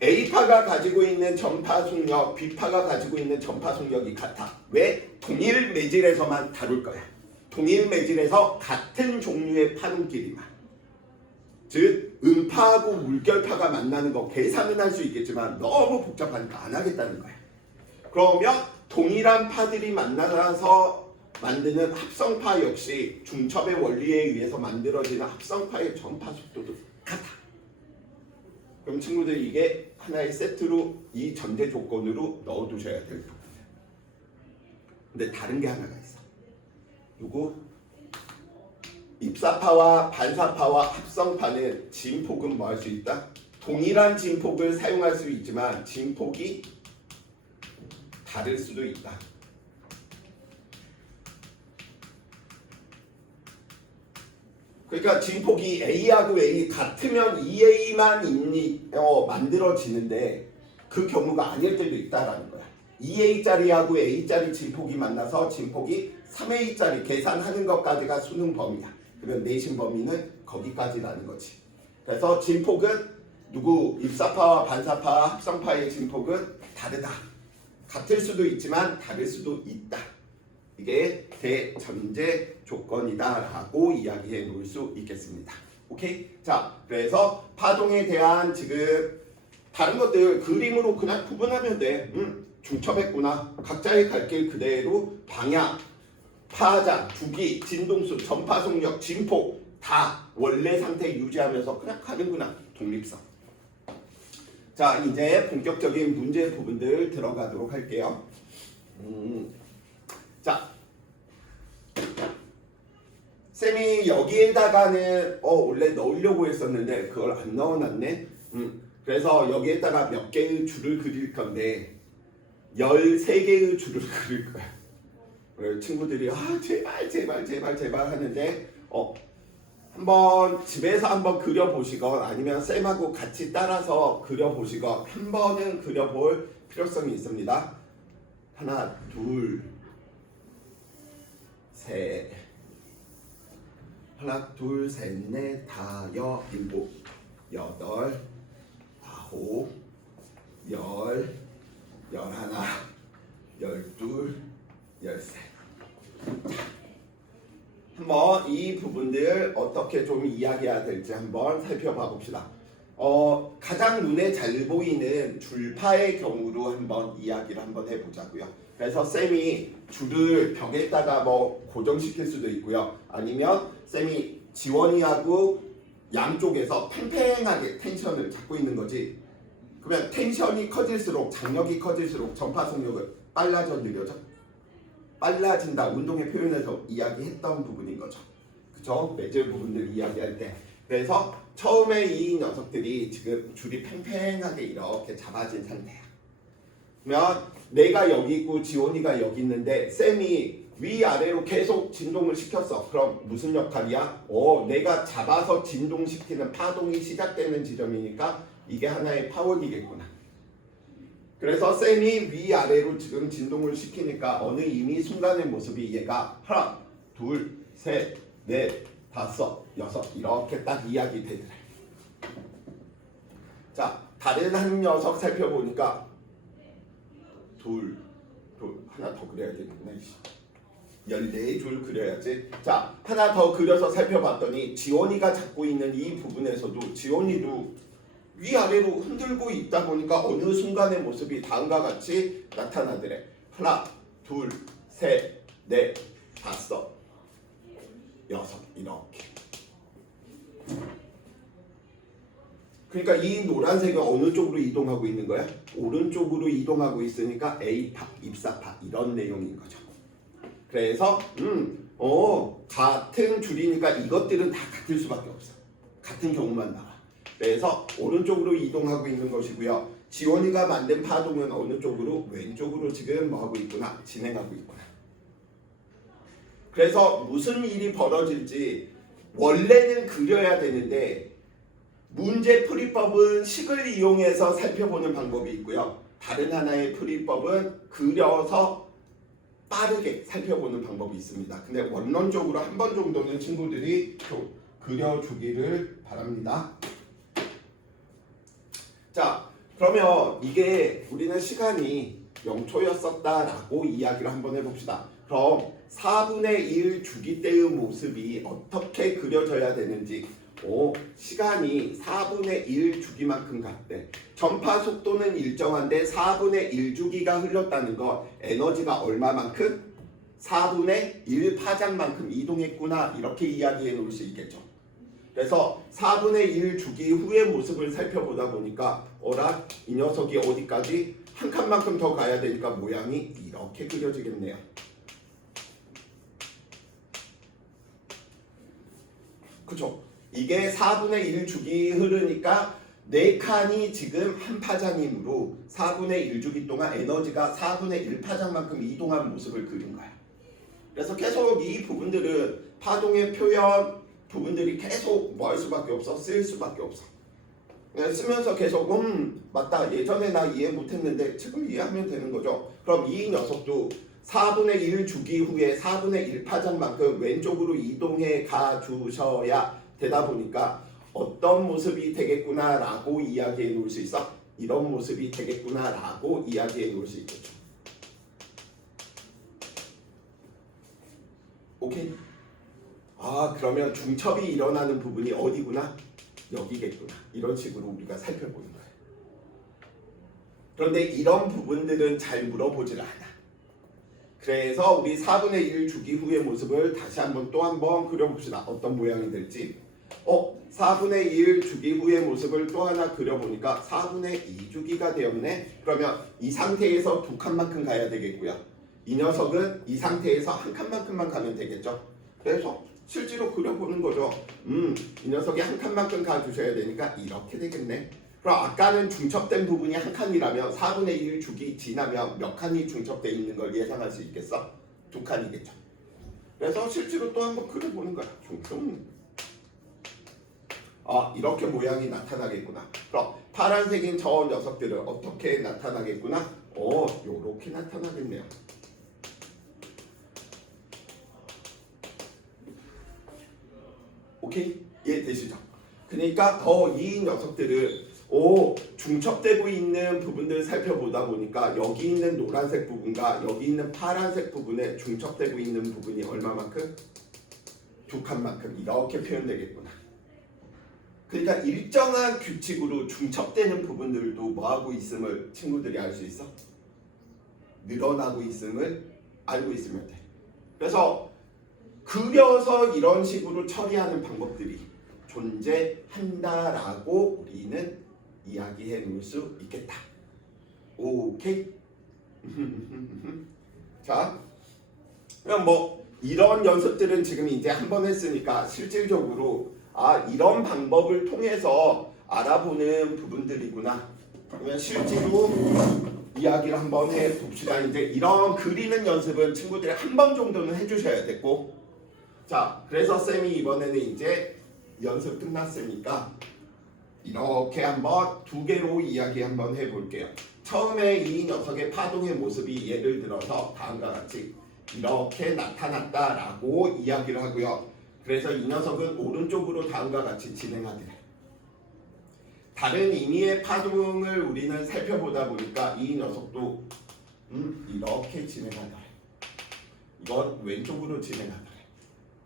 A파가 가지고 있는 전파 속력, B파가 가지고 있는 전파 속력이 같아. 왜? 동일 매질에서만 다룰 거야. 동일 매질에서 같은 종류의 파동끼리만. 즉 음파하고 물결파가 만나는 거 계산은 할 수 있겠지만 너무 복잡하니까 안 하겠다는 거야. 그러면 동일한 파들이 만나서 만드는 합성파 역시 중첩의 원리에 의해서 만들어지는 합성파의 전파 속도도 같아. 그럼 친구들 이게 하나의 세트로 이 전제 조건으로 넣어두셔야 될 부분이야. 근데 다른 게 하나가 있어. 요거 입사파와 반사파와 합성파는 진폭은 뭐 할 수 있다? 동일한 진폭을 사용할 수 있지만 진폭이 다를 수도 있다. 그러니까 진폭이 A하고 A 같으면 2A만 만들어지는데 그 경우가 아닐 때도 있다라는 거야. 2A짜리하고 A짜리 진폭이 만나서 진폭이 3A짜리 계산하는 것까지가 수능 범위야. 그러면 내신 범위는 거기까지라는 거지. 그래서 진폭은 입사파와 반사파, 합성파의 진폭은 다르다. 같을 수도 있지만 다를 수도 있다. 이게 대전제 조건이다라고 이야기해 놓을 수 있겠습니다. 오케이? 자, 그래서 파동에 대한 지금 다른 것들 그림으로 그냥 구분하면 돼. 중첩했구나. 각자의 갈 길 그대로 방향, 파장, 주기, 진동수, 전파 속력, 진폭 다 원래 상태 유지하면서 그냥 가는구나. 독립성. 자, 이제 본격적인 문제 부분들 들어가도록 할게요. 자, 쌤이 여기에다가는 원래 넣으려고 했었는데 그걸 안 넣어놨네. 그래서 여기에다가 몇 개의 줄을 그릴 건데 13개의 줄을 그릴 거야. 그래서 친구들이 제발 하는데 한번 집에서 한번 그려보시건 아니면 쌤하고 같이 따라서 그려보시건 한 번은 그려볼 필요성이 있습니다. 하나, 둘, 셋, 하나, 둘, 셋, 넷, 다, 일곱, 여덟, 아홉, 열, 열하나, 열둘, 열셋. 한번 이 부분들 어떻게 좀 이야기해야 될지 한번 살펴봐 봅시다. 가장 눈에 잘 보이는 줄파의 경우로 한번 이야기를 한번 해보자고요. 그래서 쌤이 줄을 벽에다가 뭐 고정시킬 수도 있고요. 아니면 쌤이 지원이하고 양쪽에서 팽팽하게 텐션을 잡고 있는 거지. 그러면 텐션이 커질수록 장력이 커질수록 전파 속력은 빨라져 느려져? 빨라진다. 운동의 표현에서 이야기했던 부분인 거죠. 그쵸? 매질 부분들 이야기할 때. 그래서 처음에 이 녀석들이 지금 줄이 팽팽하게 이렇게 잡아진 상태야. 그러면 내가 여기 있고 지원이가 여기 있는데 쌤이 위아래로 계속 진동을 시켰어. 그럼 무슨 역할이야? 내가 잡아서 진동시키는 파동이 시작되는 지점이니까 이게 하나의 파워이겠구나. 그래서 쌤이 위아래로 지금 진동을 시키니까 어느 이미 순간의 모습이 얘가 하나, 둘, 셋, 넷, 다섯, 여섯 이렇게 딱 이야기 되더래. 자, 다른 한 녀석 살펴보니까 둘, 하나 더 그려야겠네. 14줄 그려야지. 자, 하나 더 그려서 살펴봤더니 지원이가 잡고 있는 이 부분에서도 지원이도 위아래로 흔들고 있다 보니까 어느 순간의 모습이 다음과 같이 나타나더래. 하나, 둘, 셋, 넷, 다섯, 여섯 이렇게. 그러니까 이 노란색은 어느 쪽으로 이동하고 있는 거야? 오른쪽으로 이동하고 있으니까 A파, 입사파 이런 내용인 거죠. 그래서 같은 줄이니까 이것들은 다 같을 수밖에 없어. 같은 경우만 나와. 그래서 오른쪽으로 이동하고 있는 것이고요. 지원이가 만든 파동은 어느 쪽으로? 왼쪽으로 지금 뭐하고 있구나? 진행하고 있구나. 그래서 무슨 일이 벌어질지 원래는 그려야 되는데 문제 풀이법은 식을 이용해서 살펴보는 방법이 있고요. 다른 하나의 풀이법은 그려서 빠르게 살펴보는 방법이 있습니다. 근데 원론적으로 한 번 정도는 친구들이 좀 그려주기를 바랍니다. 자, 그러면 이게 우리는 시간이 0초였었다라고 이야기를 한번 해봅시다. 그럼 4분의 1 주기 때의 모습이 어떻게 그려져야 되는지 시간이 4분의 1 주기만큼 갔대. 전파 속도는 일정한데 4분의 1 주기가 흘렀다는 건 에너지가 얼마만큼? 4분의 1 파장만큼 이동했구나 이렇게 이야기해 놓을 수 있겠죠. 그래서 4분의 1 주기 후의 모습을 살펴보다 보니까 이 녀석이 어디까지? 한 칸만큼 더 가야 되니까 모양이 이렇게 그려지겠네요. 그쵸? 이게 4분의 1 주기 흐르니까 4칸이 지금 한 파장이므로 4분의 1 주기 동안 에너지가 4분의 1 파장만큼 이동한 모습을 그린 거야. 그래서 계속 이 부분들은 파동의 표현 부분들이 계속 뭐 할 수밖에 없어? 쓸 수밖에 없어. 쓰면서 계속 맞다. 예전에 나 이해 못했는데 지금 이해하면 되는 거죠. 그럼 이 녀석도 4분의 1 주기 후에 4분의 1 파장만큼 왼쪽으로 이동해 가주셔야 되다 보니까 어떤 모습이 되겠구나라고 이야기해 놓을 수 있어? 이런 모습이 되겠구나라고 이야기해 놓을 수 있겠죠. 오케이? 아, 그러면 중첩이 일어나는 부분이 어디구나? 여기겠구나. 이런 식으로 우리가 살펴보는 거예요. 그런데 이런 부분들은 잘 물어보질 않아. 그래서 우리 4분의 1 주기 후의 모습을 다시 한번 또 한번 그려봅시다. 어떤 모양이 될지. 4분의 1 주기 후의 모습을 또 하나 그려보니까 4분의 2주기가 되었네. 그러면 이 상태에서 두 칸만큼 가야 되겠고요. 이 녀석은 이 상태에서 한 칸만큼만 가면 되겠죠. 그래서 실제로 그려보는 거죠. 이 녀석이 한 칸만큼 가주셔야 되니까 이렇게 되겠네. 그럼 아까는 중첩된 부분이 한 칸이라면 4분의 1 주기 지나면 몇 칸이 중첩되어 있는 걸 예상할 수 있겠어? 두 칸이겠죠. 그래서 실제로 또 한번 그려보는 거야. 중첩. 이렇게 모양이 나타나겠구나. 그럼 파란색인 저 녀석들은 어떻게 나타나겠구나? 요렇게 나타나겠네요. 오케이? 이해되시죠? 그러니까 이 녀석들을 중첩되고 있는 부분들을 살펴보다 보니까 여기 있는 노란색 부분과 여기 있는 파란색 부분에 중첩되고 있는 부분이 얼마만큼? 두 칸만큼 이렇게 표현되겠구나. 그러니까 일정한 규칙으로 중첩되는 부분들도 뭐하고 있음을 친구들이 알 수 있어? 늘어나고 있음을 알고 있으면 돼. 그래서 그려서 이런 식으로 처리하는 방법들이 존재한다라고 우리는 이야기해 놓을 수 있겠다. 오케이? 자, 그럼 이런 연습들은 지금 이제 한 번 했으니까 실질적으로 이런 방법을 통해서 알아보는 부분들이구나. 그러면 실제로 이야기를 한번 해봅시다. 이제 이런 그리는 연습은 친구들이 한 번 정도는 해주셔야 됐고, 자, 그래서 쌤이 이번에는 이제 연습 끝났으니까 이렇게 한번 두 개로 이야기 한번 해볼게요. 처음에 이 녀석의 파동의 모습이 예를 들어서 다음과 같이 이렇게 나타났다라고 이야기를 하고요. 그래서 이 녀석은 오른쪽으로 다음과 같이 진행하더래. 다른 의미의 파동을 우리는 살펴보다 보니까 이 녀석도 이렇게 진행하더래. 이건 왼쪽으로 진행하더래.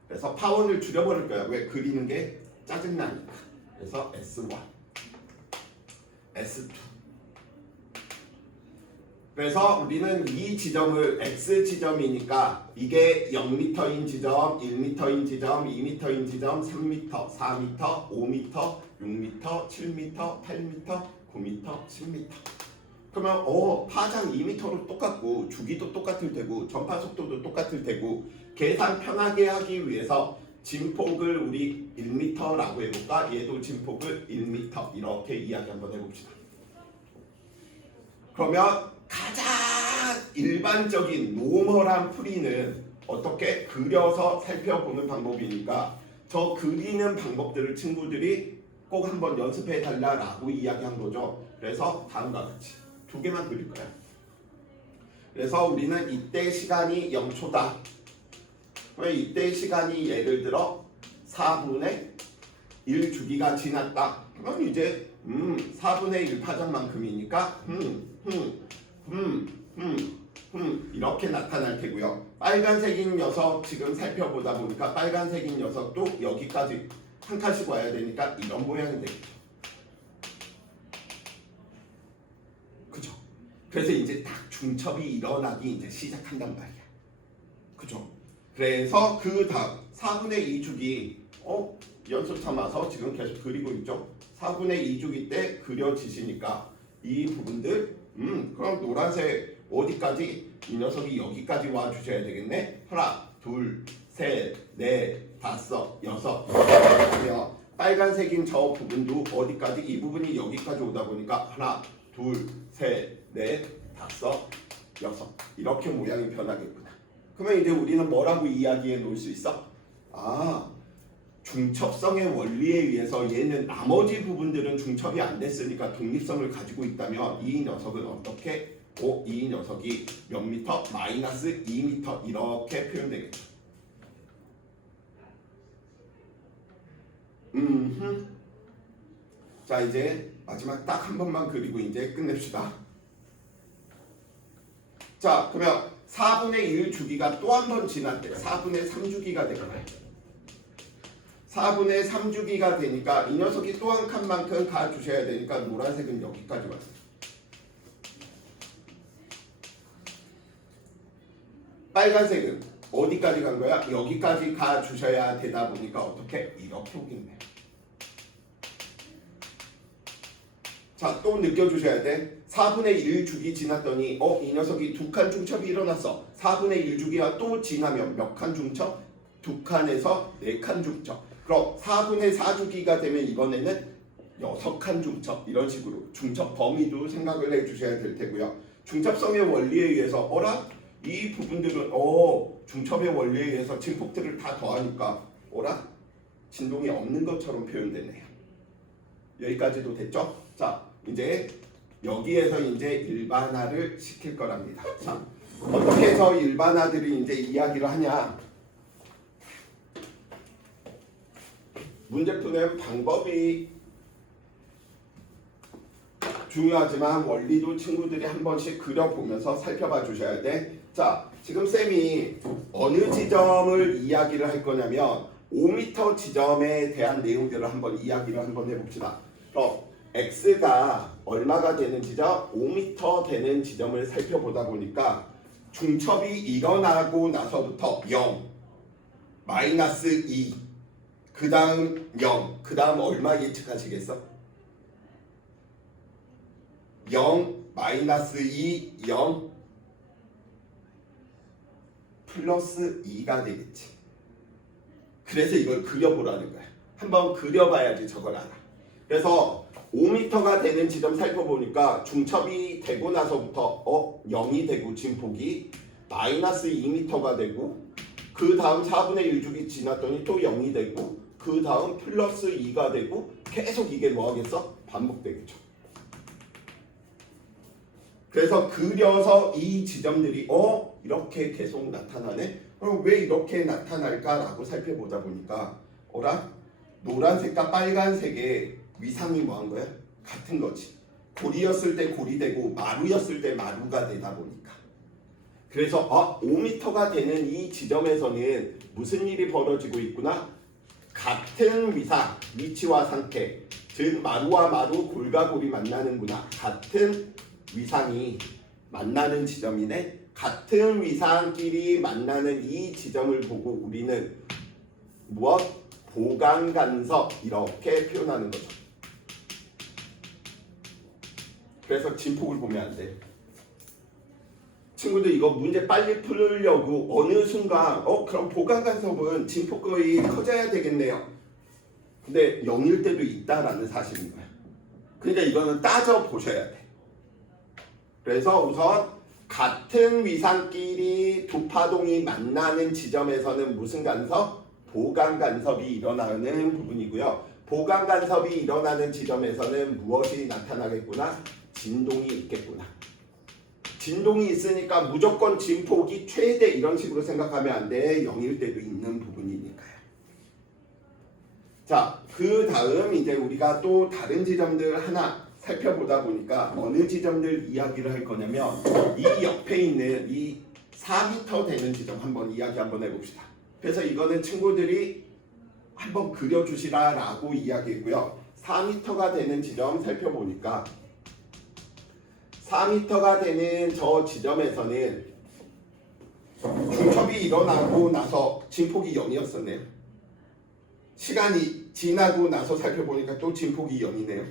그래서 파원을 줄여버릴 거야. 왜? 그리는 게 짜증나니까. 그래서 S1, S2. 그래서 우리는 이 지점을 X 지점이니까 이게 0m인 지점, 1m인 지점, 2m인 지점, 3m, 4m, 5m, 6m, 7m, 8m, 9m, 10m. 그러면 파장 2m로 똑같고 주기도 똑같을 테고 전파 속도도 똑같을 테고 계산 편하게 하기 위해서 진폭을 우리 1m라고 해볼까? 얘도 진폭을 1m 이렇게 이야기 한번 해봅시다. 그러면 가장 일반적인 노멀한 풀이는 어떻게 그려서 살펴보는 방법이니까 저 그리는 방법들을 친구들이 꼭 한번 연습해 달라라고 이야기한 거죠. 그래서 다음과 같이 두 개만 그릴 거야. 그래서 우리는 이때 시간이 0초다. 왜 이때 시간이 예를 들어 4분의 1 주기가 지났다. 그럼 이제 4분의 1 파장만큼이니까 이렇게 나타날 테고요. 빨간색인 녀석 지금 살펴보다 보니까 빨간색인 녀석도 여기까지 한 칸씩 와야 되니까 이런 모양이 되겠죠. 그죠? 그래서 이제 딱 중첩이 일어나기 이제 시작한단 말이야. 그죠? 그래서 그 다음 4분의 2 주기 연습 삼아서 지금 계속 그리고 있죠. 4분의 2 주기 때 그려지시니까 이 부분들 그럼 노란색 어디까지? 이 녀석이 여기까지 와 주셔야 되겠네. 하나, 둘, 셋, 넷, 다섯, 여섯. 그러면 빨간색인 저 부분도 어디까지? 이 부분이 여기까지 오다 보니까 하나, 둘, 셋, 넷, 다섯, 여섯. 이렇게 모양이 변하겠구나. 그러면 이제 우리는 뭐라고 이야기해 놓을 수 있어? 중첩성의 원리에 의해서 얘는 나머지 부분들은 중첩이 안 됐으니까 독립성을 가지고 있다면 이 녀석은 어떻게? 이 녀석이 몇 미터? 마이너스 2미터 이렇게 표현되겠죠. 자, 이제 마지막 딱 한 번만 그리고 이제 끝냅시다. 자, 그러면 4분의 1 주기가 또 한 번 지났대. 4분의 3주기가 되거나 4분의 3주기가 되니까 이 녀석이 또 한 칸만큼 가주셔야 되니까 노란색은 여기까지 왔어요. 빨간색은 어디까지 간 거야? 여기까지 가주셔야 되다 보니까 어떻게? 이렇게 오겠네요. 자, 또 느껴주셔야 돼. 4분의 1 주기 지났더니 이 녀석이 두 칸 중첩이 일어났어. 4분의 1 주기가 또 지나면 몇 칸 중첩? 두 칸에서 네 칸 중첩. 그럼 4분의 4 주기가 되면 이번에는 6칸 중첩. 이런 식으로 중첩 범위도 생각을 해주셔야 될 테고요. 중첩성의 원리에 의해서 이 부분들은 중첩의 원리에 의해서 진폭들을 다 더하니까 진동이 없는 것처럼 표현되네요. 여기까지도 됐죠? 자, 이제 여기에서 이제 일반화를 시킬 거랍니다. 자, 어떻게 해서 일반화들이 이제 이야기를 하냐? 문제 푸는 방법이 중요하지만 원리도 친구들이 한 번씩 그려보면서 살펴봐 주셔야 돼. 자, 지금 쌤이 어느 지점을 이야기를 할 거냐면 5m 지점에 대한 내용들을 한번 이야기를 한번 해봅시다. 그럼 x가 얼마가 되는 지점? 5m 되는 지점을 살펴보다 보니까 중첩이 일어나고 나서부터 0, 마이너스 2, 그 다음 0, 그 다음 얼마 예측하시겠어? 0, 마이너스 2, 0, 플러스 2가 되겠지. 그래서 이걸 그려보라는 거야. 한번 그려봐야지 저걸 알아. 그래서 5m가 되는 지점 살펴보니까 중첩이 되고 나서부터 0이 되고 진폭이 마이너스 2m가 되고 그 다음 4분의 1주기 지났더니 또 0이 되고 그 다음 플러스 2가 되고 계속 이게 뭐 하겠어? 반복되겠죠. 그래서 그려서 이 지점들이 이렇게 계속 나타나네? 그럼 왜 이렇게 나타날까라고 살펴보다 보니까 노란색과 빨간색의 위상이 뭐한 거야? 같은 거지. 고리였을 때 고리 되고 마루였을 때 마루가 되다 보니까. 그래서 5m가 되는 이 지점에서는 무슨 일이 벌어지고 있구나? 같은 위상, 위치와 상태, 즉 마루와 마루, 골과 골이 만나는구나. 같은 위상이 만나는 지점이네. 같은 위상끼리 만나는 이 지점을 보고 우리는 무엇? 보강간섭 이렇게 표현하는 거죠. 그래서 진폭을 보면 안 돼. 친구들 이거 문제 빨리 풀려고 어느 순간 그럼 보강간섭은 진폭이 커져야 되겠네요. 근데 0일 때도 있다라는 사실인 거야. 그러니까 이거는 따져 보셔야 돼. 그래서 우선 같은 위상끼리 두 파동이 만나는 지점에서는 무슨 간섭? 보강간섭이 일어나는 부분이고요. 보강간섭이 일어나는 지점에서는 무엇이 나타나겠구나? 진동이 있겠구나. 진동이 있으니까 무조건 진폭이 최대 이런 식으로 생각하면 안 돼. 0일 때도 있는 부분이니까요. 자, 그 다음 이제 우리가 또 다른 지점들 하나 살펴보다 보니까 어느 지점들 이야기를 할 거냐면 이 옆에 있는 이 4m 되는 지점 한번 이야기 한번 해봅시다. 그래서 이거는 친구들이 한번 그려주시라 라고 이야기했고요. 4m가 되는 지점 살펴보니까 4m가 되는 저 지점에서는 중첩이 일어나고 나서 진폭이 0이었었네요. 시간이 지나고 나서 살펴보니까 또 진폭이 0이네요.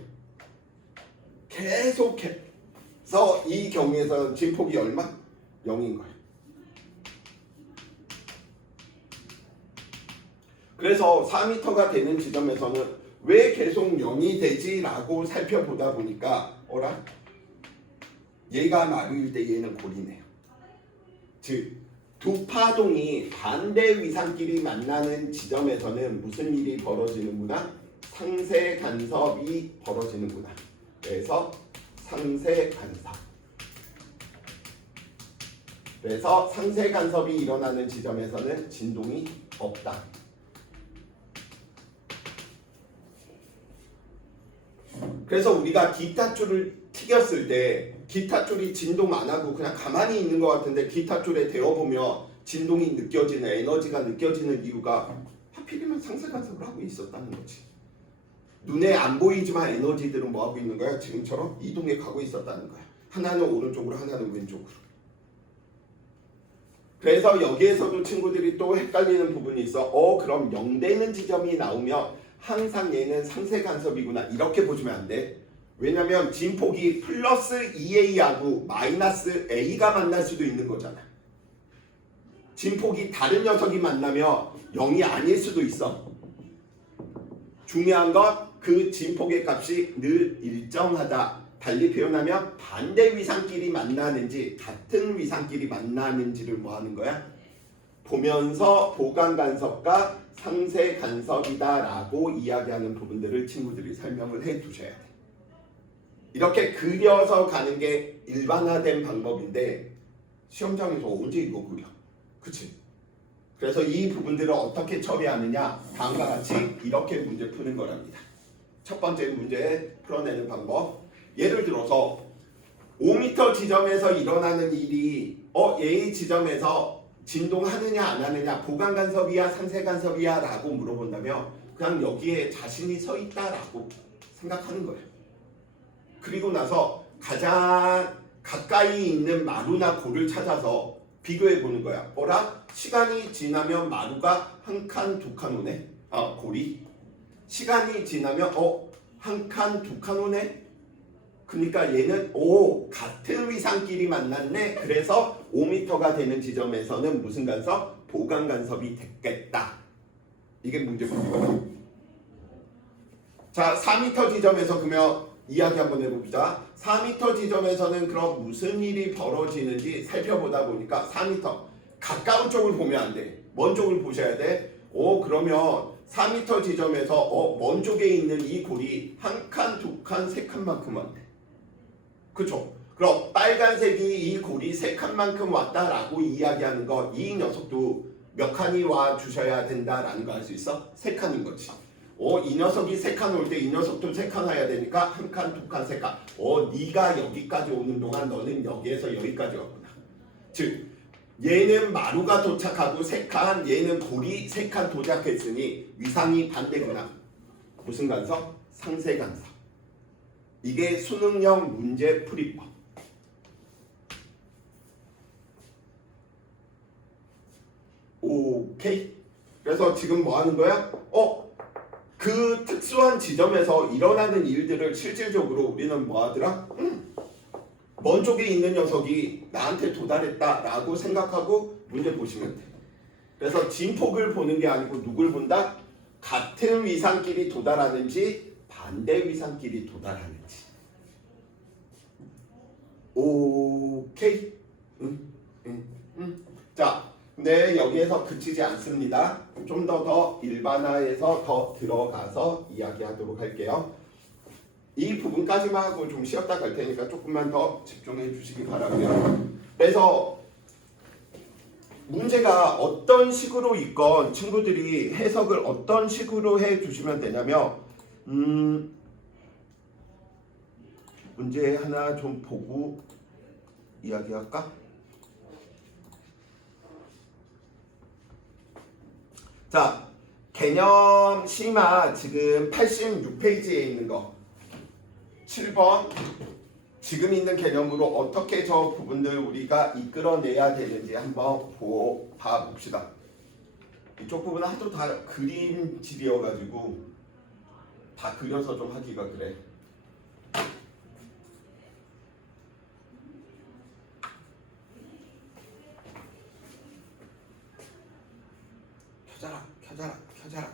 계속해서 이 경우에서 진폭이 얼마? 0인 거예요. 그래서 4m가 되는 지점에서는 왜 계속 0이 되지? 라고 살펴보다 보니까 얘가 마루일 때 얘는 골이네요. 즉 두 파동이 반대 위상끼리 만나는 지점에서는 무슨 일이 벌어지는구나? 상세 간섭이 벌어지는구나. 그래서 상세 간섭. 그래서 상세 간섭이 일어나는 지점에서는 진동이 없다. 그래서 우리가 기타 줄을 튀겼을 때 기타 줄이 진동 안 하고 그냥 가만히 있는 것 같은데 기타 줄에 대어보면 진동이 느껴지는 에너지가 느껴지는 이유가 하필이면 상쇄간섭을 하고 있었다는 거지. 눈에 안 보이지만 에너지들은 뭐 하고 있는 거야? 지금처럼 이동해 가고 있었다는 거야. 하나는 오른쪽으로 하나는 왼쪽으로. 그래서 여기에서도 친구들이 또 헷갈리는 부분이 있어. 그럼 0 되는 지점이 나오면 항상 얘는 상쇄 간섭이구나. 이렇게 보시면 안 돼. 왜냐면 진폭이 플러스 2A하고 마이너스 A가 만날 수도 있는 거잖아. 진폭이 다른 녀석이 만나면 0이 아닐 수도 있어. 중요한 건 그 진폭의 값이 늘 일정하다. 달리 표현하면 반대 위상끼리 만나는지 같은 위상끼리 만나는지를 뭐 하는 거야? 보면서 보강 간섭과 상쇄 간섭이다라고 이야기하는 부분들을 친구들이 설명을 해 두셔야 돼. 이렇게 그려서 가는 게 일반화된 방법인데 시험장에서 언제 이거 그려? 그치? 그래서 이 부분들을 어떻게 처리하느냐? 다음과 같이 이렇게 문제 푸는 거랍니다. 첫 번째 문제 풀어내는 방법. 예를 들어서 5m 지점에서 일어나는 일이 A 지점에서 진동하느냐 안 하느냐, 보강 간섭이야 상쇄 간섭이야 라고 물어본다면 그냥 여기에 자신이 서 있다라고 생각하는 거예요. 그리고 나서 가장 가까이 있는 마루나 골을 찾아서 비교해 보는 거야. 뭐라? 시간이 지나면 마루가 한 칸, 두 칸 오네. 골이. 시간이 지나면 한 칸, 두 칸 오네. 그러니까 얘는 같은 위상끼리 만났네. 그래서 5m가 되는 지점에서는 무슨 간섭? 보강 간섭이 됐겠다. 이게 문제입니다. 자, 4m 지점에서 그러면 이야기 한번 해봅시다. 4m 지점에서는 그럼 무슨 일이 벌어지는지 살펴보다 보니까 4m 가까운 쪽을 보면 안 돼. 먼 쪽을 보셔야 돼. 그러면 4m 지점에서 먼 쪽에 있는 이 골이 한 칸, 두 칸, 세 칸만큼 왔네. 그쵸? 그럼 빨간색이 이 골이 세 칸만큼 왔다라고 이야기하는 것, 이 녀석도 몇 칸이 와 주셔야 된다라는 거 알 수 있어? 세 칸인 거지. 이 녀석이 세 칸 올 때 이 녀석도 세 칸 와야 되니까 한 칸, 두 칸, 세 칸. 네가 여기까지 오는 동안 너는 여기에서 여기까지 왔구나. 즉 얘는 마루가 도착하고 세 칸, 얘는 골이 세 칸 도착했으니 위상이 반대구나. 무슨 간섭? 상쇄 간섭. 이게 수능형 문제 풀이법. 오케이. 그래서 지금 뭐 하는 거야? 그 특수한 지점에서 일어나는 일들을 실질적으로 우리는 뭐 하더라? 먼 쪽에 있는 녀석이 나한테 도달했다라고 생각하고 문제 보시면 돼. 그래서 진폭을 보는 게 아니고 누굴 본다? 같은 위상끼리 도달하는지 반대 위상끼리 도달하는지. 오케이? 자, 근데 여기에서 그치지 않습니다. 좀 더 일반화해서 더 들어가서 이야기하도록 할게요. 이 부분까지만 하고 좀 쉬었다 갈 테니까 조금만 더 집중해 주시기 바라고요. 그래서 문제가 어떤 식으로 있건 친구들이 해석을 어떤 식으로 해 주시면 되냐면 문제 하나 좀 보고 이야기할까? 자, 개념 심화 지금 86페이지에 있는 거 7번 지금 있는 개념으로 어떻게 저 부분들 우리가 이끌어내야 되는지 한번 봐봅시다. 이쪽 부분은 하도 다 그림질이어가지고 다 그려서 좀 하기가 그래. 켜자라.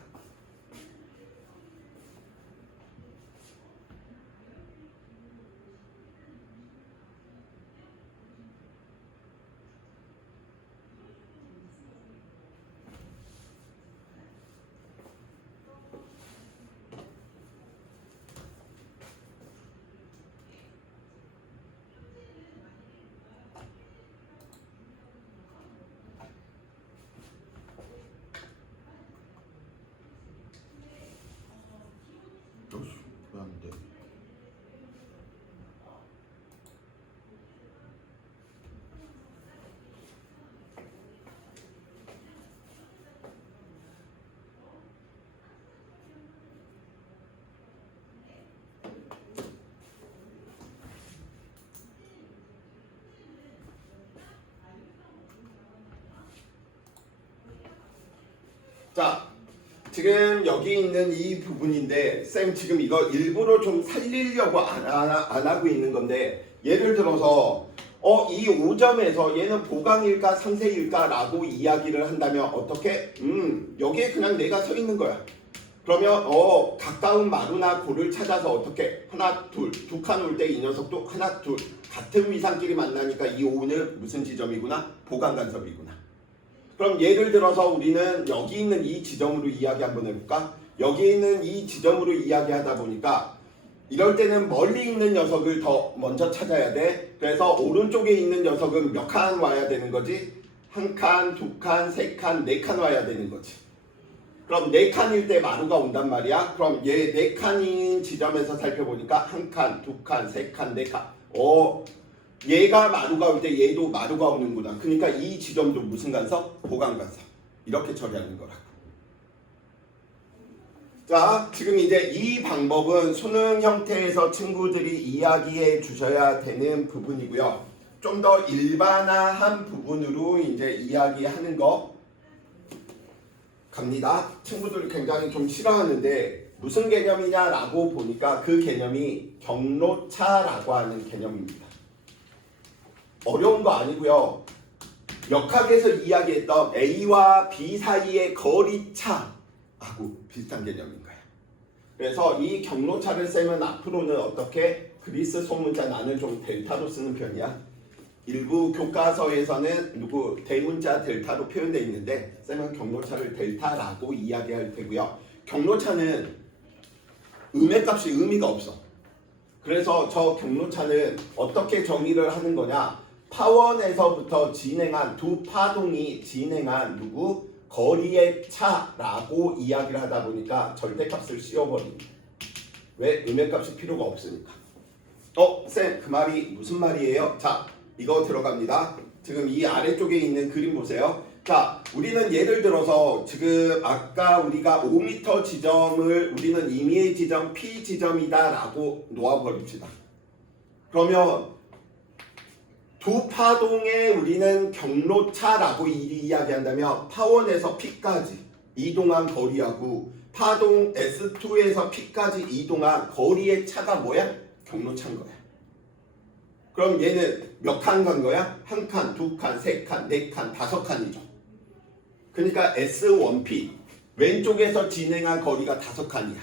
자, 지금 여기 있는 이 부분인데 쌤 지금 이거 일부러 좀 살리려고 안 하고 있는 건데 예를 들어서 이 5점에서 얘는 보강일까 상세일까 라고 이야기를 한다면 어떻게? 여기에 그냥 내가 서 있는 거야. 그러면 가까운 마루나 고를 찾아서 어떻게? 하나 둘 두 칸 올 때 이 녀석도 하나 둘 같은 위상끼리 만나니까 이 5는 무슨 지점이구나? 보강 간섭이구나. 그럼 예를 들어서 우리는 여기 있는 이 지점으로 이야기 한번 해볼까? 여기 있는 이 지점으로 이야기하다 보니까 이럴 때는 멀리 있는 녀석을 더 먼저 찾아야 돼. 그래서 오른쪽에 있는 녀석은 몇 칸 와야 되는 거지? 한 칸, 두 칸, 세 칸, 네 칸 와야 되는 거지. 그럼 네 칸일 때 마루가 온단 말이야. 그럼 얘 네 칸인 지점에서 살펴보니까 한 칸, 두 칸, 세 칸, 네 칸. 얘가 마루가 올 때 얘도 마루가 오는구나. 그러니까 이 지점도 무슨 간섭? 보강 간섭. 이렇게 처리하는 거라고. 자, 지금 이제 이 방법은 수능 형태에서 친구들이 이야기해 주셔야 되는 부분이고요. 좀 더 일반화한 부분으로 이제 이야기하는 거 갑니다. 친구들이 굉장히 좀 싫어하는데 무슨 개념이냐라고 보니까 그 개념이 경로차라고 하는 개념입니다. 어려운 거 아니고요. 역학에서 이야기했던 A와 B 사이의 거리차하고 비슷한 개념인 거예요. 그래서 이 경로차를 쌤은 앞으로는 어떻게 그리스 소문자 나는 좀 델타로 쓰는 편이야. 일부 교과서에서는 대문자 델타로 표현되어 있는데 쌤은 경로차를 델타라고 이야기할 테고요. 경로차는 음의 의미가 없어. 그래서 저 경로차는 어떻게 정의를 하는 거냐? 파원에서부터 진행한 두 파동이 진행한 거리의 차라고 이야기를 하다 보니까 절대값을 씌워버립니다. 왜? 음의 값이 필요가 없으니까. 쌤, 그 말이 무슨 말이에요? 자, 이거 들어갑니다. 지금 이 아래쪽에 있는 그림 보세요. 자, 우리는 예를 들어서 지금 아까 우리가 5m 지점을 우리는 임의의 지점 P 지점이다 라고 놓아버립시다. 그러면 두 파동에 우리는 경로차라고 이야기한다면 파원에서 P까지 이동한 거리하고 파동 S2에서 P까지 이동한 거리의 차가 뭐야? 경로차인 거야. 그럼 얘는 몇 칸 간 거야? 한 칸, 두 칸, 세 칸, 네 칸, 다섯 칸이죠. 그러니까 S1P 왼쪽에서 진행한 거리가 다섯 칸이야.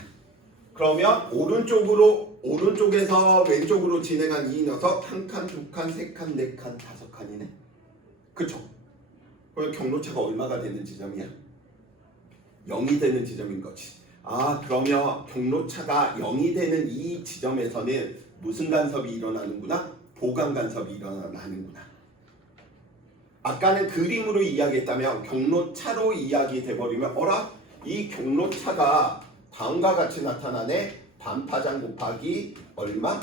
그러면 오른쪽에서 왼쪽으로 진행한 이 녀석 한 칸, 두 칸, 세 칸, 네 칸, 다섯 칸이네. 그쵸? 그럼 경로차가 얼마가 되는 지점이야? 0이 되는 지점인 거지. 그러면 경로차가 0이 되는 이 지점에서는 무슨 간섭이 일어나는구나? 보강 간섭이 일어나는구나. 아까는 그림으로 이야기했다면 경로차로 이야기돼 버리면 이 경로차가 다음과 같이 나타나네. 반파장 곱하기 얼마?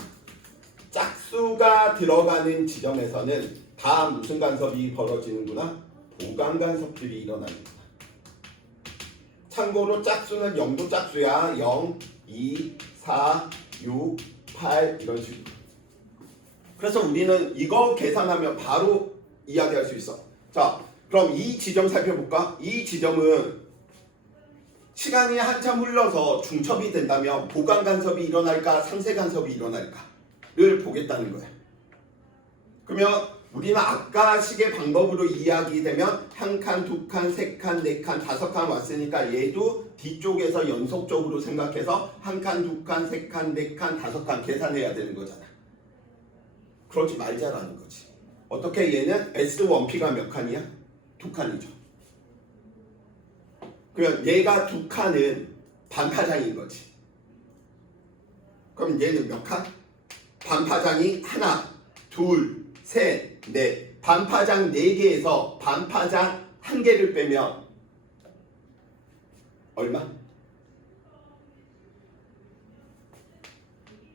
짝수가 들어가는 지점에서는 다 무슨 간섭이 벌어지는구나? 보강 간섭들이 일어납니다. 참고로 짝수는 0도 짝수야. 0, 2, 4, 6, 8 이런 식으로. 그래서 우리는 이거 계산하면 바로 이야기할 수 있어. 자, 그럼 이 지점 살펴볼까? 이 지점은 시간이 한참 흘러서 중첩이 된다면 보강 간섭이 일어날까 상세 간섭이 일어날까를 보겠다는 거야. 그러면 우리는 아까 식의 방법으로 이야기되면 한 칸, 두 칸, 세 칸, 네 칸, 다섯 칸 왔으니까 얘도 뒤쪽에서 연속적으로 생각해서 한 칸, 두 칸, 세 칸, 네 칸, 다섯 칸 계산해야 되는 거잖아. 그러지 말자라는 거지. 어떻게 얘는 S1P가 몇 칸이야? 두 칸이죠. 그러면 얘가 두 칸은 반파장인 거지. 그럼 얘는 몇 칸? 반파장이 하나, 둘, 셋, 넷. 반파장 4개에서 반파장 1개를 빼면 얼마?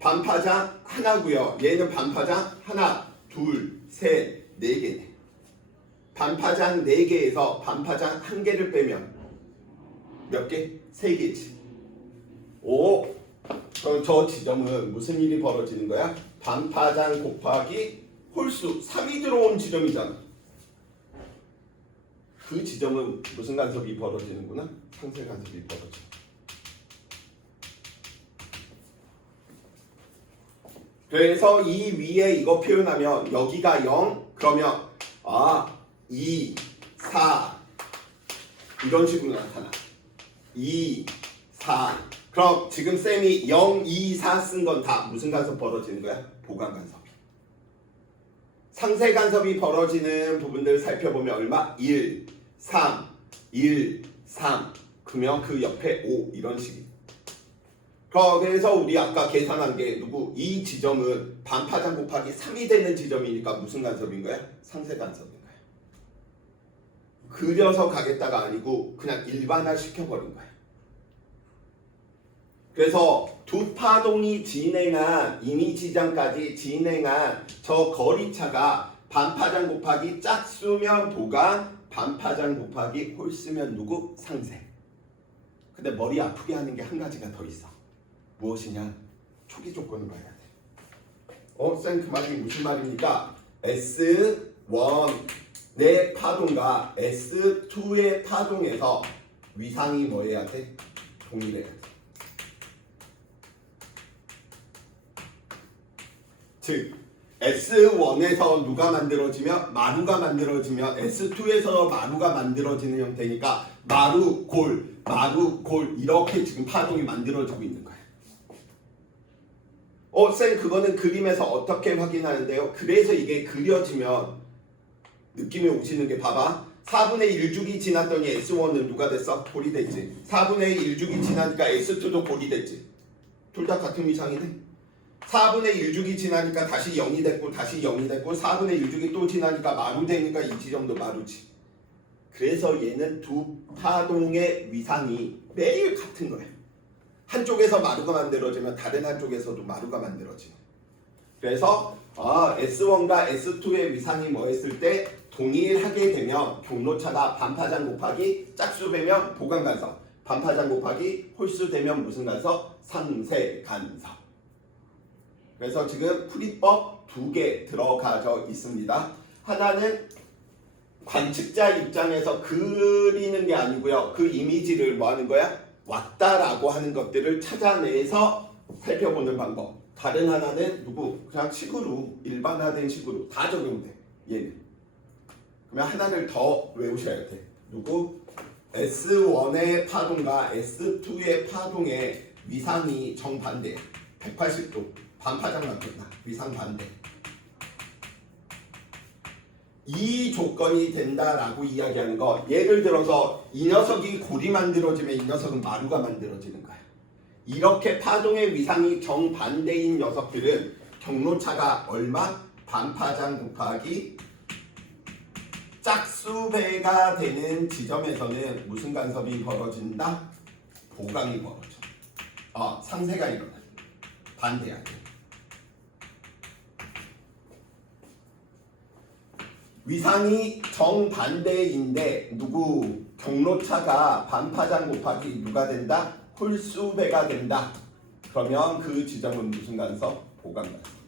반파장 하나고요. 얘는 반파장 하나, 둘, 셋, 4개네. 반파장 4개에서 반파장 1개를 빼면 몇 개? 3개지. 그럼 저 지점은 무슨 일이 벌어지는 거야? 반파장 곱하기 홀수 3이 들어온 지점이잖아. 그 지점은 무슨 간섭이 벌어지는구나? 상세 간섭이 벌어져. 그래서 이 위에 이거 표현하면 여기가 0 그러면 2, 4 이런 식으로 나타나. 2, 4 그럼 지금 쌤이 0, 2, 4 쓴 건 다 무슨 간섭 벌어지는 거야? 보강 간섭이. 상세 간섭이 벌어지는 부분들 살펴보면 얼마? 1, 3, 1, 3 그러면 그 옆에 5 이런 식이. 그래서 우리 아까 계산한 게 누구? 이 지점은 반파장 곱하기 3이 되는 지점이니까 무슨 간섭인 거야? 상세 간섭인 거야. 그려서 가겠다가 아니고 그냥 일반화 시켜버린 거야. 그래서 두 파동이 진행한 이미지장까지 진행한 저 거리차가 반파장 곱하기 짝수면 보강, 반파장 곱하기 홀수면 누구? 상세. 근데 머리 아프게 하는 게 한 가지가 더 있어. 무엇이냐? 초기 조건을 봐야 돼. 쌤 그 말이 무슨 말입니까? S1의 파동과 S2의 파동에서 위상이 뭐 해야 돼? 동일해야 돼. 즉 S1에서 누가 만들어지면 마루가 만들어지면 S2에서 마루가 만들어지는 형태니까 마루, 골 이렇게 지금 파동이 만들어지고 있는 거예요. 쌤 그거는 그림에서 어떻게 확인하는데요? 그래서 이게 그려지면 느낌이 오시는 게 봐봐. 4분의 1주기 지났더니 S1은 누가 됐어? 골이 됐지. 4분의 1주기 지나니까 S2도 골이 됐지. 둘 다 같은 위상이네. 4분의 1주기 지나니까 다시 0이 됐고 다시 0이 됐고 4분의 1주기 또 지나니까 마루 되니까 이 지점도 마루지. 그래서 얘는 두 파동의 위상이 매일 같은 거예요. 한쪽에서 마루가 만들어지면 다른 한쪽에서도 마루가 만들어지고. 그래서 S1과 S2의 위상이 뭐 했을 때 동일하게 되면 경로차가 반파장 곱하기 짝수 되면 보강 간섭, 반파장 곱하기 홀수 되면 무슨 간섭? 상세 간섭. 그래서 지금 풀이법 2개 들어가져 있습니다. 하나는 관측자 입장에서 그리는 게 아니고요. 그 이미지를 뭐 하는 거야? 왔다라고 하는 것들을 찾아내서 살펴보는 방법. 다른 하나는 누구? 그냥 식으로 일반화된 식으로 다 적용돼. 얘는. 그러면 하나를 더 외우셔야 돼. 누구? S1의 파동과 S2의 파동의 위상이 정반대. 180도. 반파장 맞겠다. 위상 반대. 이 조건이 된다라고 이야기하는 거. 예를 들어서 이 녀석이 골이 만들어지면 이 녀석은 마루가 만들어지는 거야. 이렇게 파동의 위상이 정반대인 녀석들은 경로차가 얼마? 반파장 곱하기 짝수배가 되는 지점에서는 무슨 간섭이 벌어진다? 보강이 벌어져. 상세가 일어나. 반대야. 위상이 정반대인데 누구? 경로차가 반파장 곱하기 누가 된다? 홀수배가 된다. 그러면 그 지점은 무슨 간섭? 보강 간섭.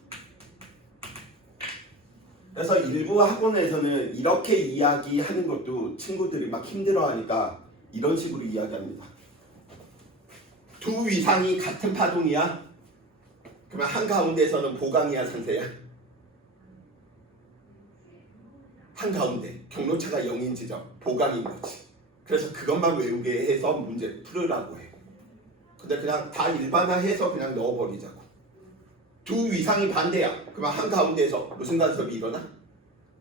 그래서 일부 학원에서는 이렇게 이야기하는 것도 친구들이 막 힘들어하니까 이런 식으로 이야기합니다. 두 위상이 같은 파동이야? 그러면 한가운데에서는 보강이야 상세야? 한가운데 경로차가 0인 지점 보강인 거지. 그래서 그것만 외우게 해서 문제 풀으라고 해. 근데 그냥 다 일반화해서 그냥 넣어버리자고. 두 위상이 반대야. 그러면 한가운데에서 무슨 간섭이 일어나?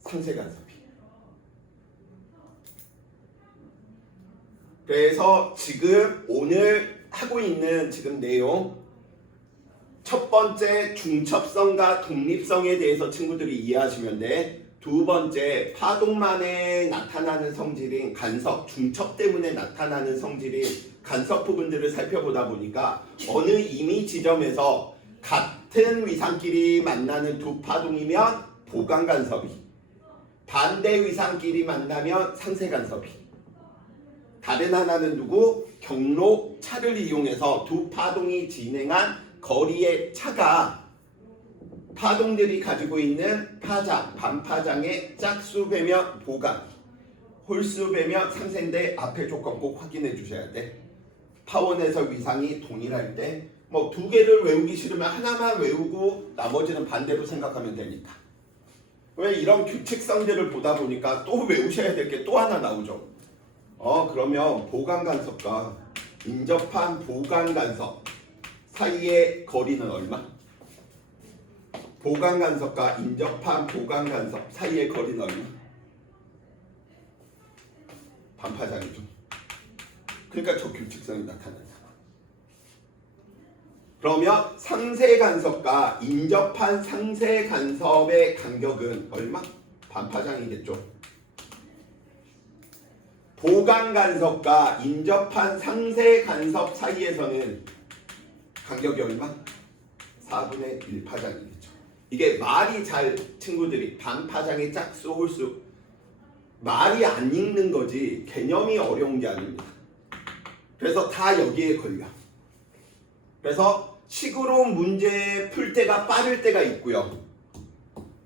상세 간섭이. 그래서 지금 오늘 하고 있는 지금 내용 첫 번째 중첩성과 독립성에 대해서 친구들이 이해하시면 돼. 두 번째 파동만에 나타나는 성질인 간섭, 중첩 때문에 나타나는 성질인 간섭 부분들을 살펴보다 보니까 어느 이미 지점에서 같은 위상끼리 만나는 두 파동이면 보강 간섭이, 반대 위상끼리 만나면 상세 간섭이, 다른 하나는 누구? 경로차를 이용해서 두 파동이 진행한 거리의 차가 파동들이 가지고 있는 파장, 반파장의 짝수 배면 보강, 홀수 배면 3세인데 앞에 조건 꼭 확인해 주셔야 돼. 파원에서 위상이 동일할 때 뭐 두 개를 외우기 싫으면 하나만 외우고 나머지는 반대로 생각하면 되니까. 왜 이런 규칙성들을 보다 보니까 또 외우셔야 될 게 또 하나 나오죠. 그러면 보강간섭과 인접한 보강간섭 사이의 거리는 얼마? 보강간섭과 인접한 보강간섭 사이의 거리는 얼마? 반파장이죠. 그러니까 저 규칙성이 나타난다. 그러면 상세간섭과 인접한 상세간섭의 간격은 얼마? 반파장이겠죠. 보강간섭과 인접한 상세간섭 사이에서는 간격이 얼마? 4분의 1파장이겠죠. 이게 말이 잘 친구들이 반파장의 짝수 홀수 말이 안 읽는 거지 개념이 어려운 게 아닙니다. 그래서 다 여기에 걸려. 그래서 식으로 문제 풀 때가 빠를 때가 있고요.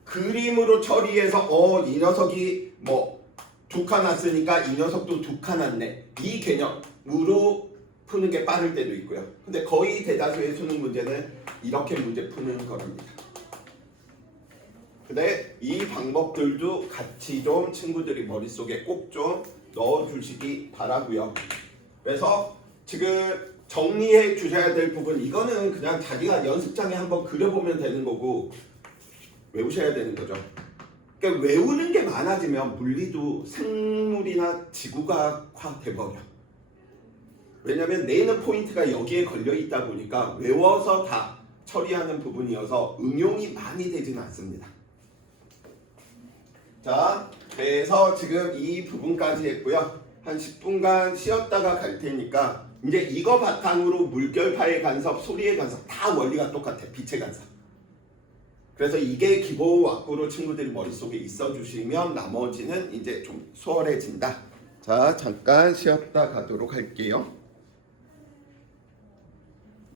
그림으로 처리해서 이 녀석이 뭐 두 칸 왔으니까 이 녀석도 두 칸 왔네. 이 개념으로 푸는 게 빠를 때도 있고요. 근데 거의 대다수의 수능 문제는 이렇게 문제 푸는 겁니다. 근데 이 방법들도 같이 좀 친구들이 머릿속에 꼭 좀 넣어주시기 바라고요. 그래서 지금 정리해 주셔야 될 부분 이거는 그냥 자기가 연습장에 한번 그려보면 되는 거고 외우셔야 되는 거죠. 그러니까 외우는 게 많아지면 물리도 생물이나 지구과학화 돼버려. 왜냐면 내는 포인트가 여기에 걸려 있다 보니까 외워서 다 처리하는 부분이어서 응용이 많이 되지는 않습니다. 자, 그래서 지금 이 부분까지 했고요. 한 10분간 쉬었다가 갈 테니까 이제 이거 바탕으로 물결파의 간섭, 소리의 간섭 다 원리가 똑같아. 빛의 간섭. 그래서 이게 기본 왁구로 친구들이 머릿속에 있어 주시면 나머지는 이제 좀 수월해진다. 자, 잠깐 쉬었다 가도록 할게요.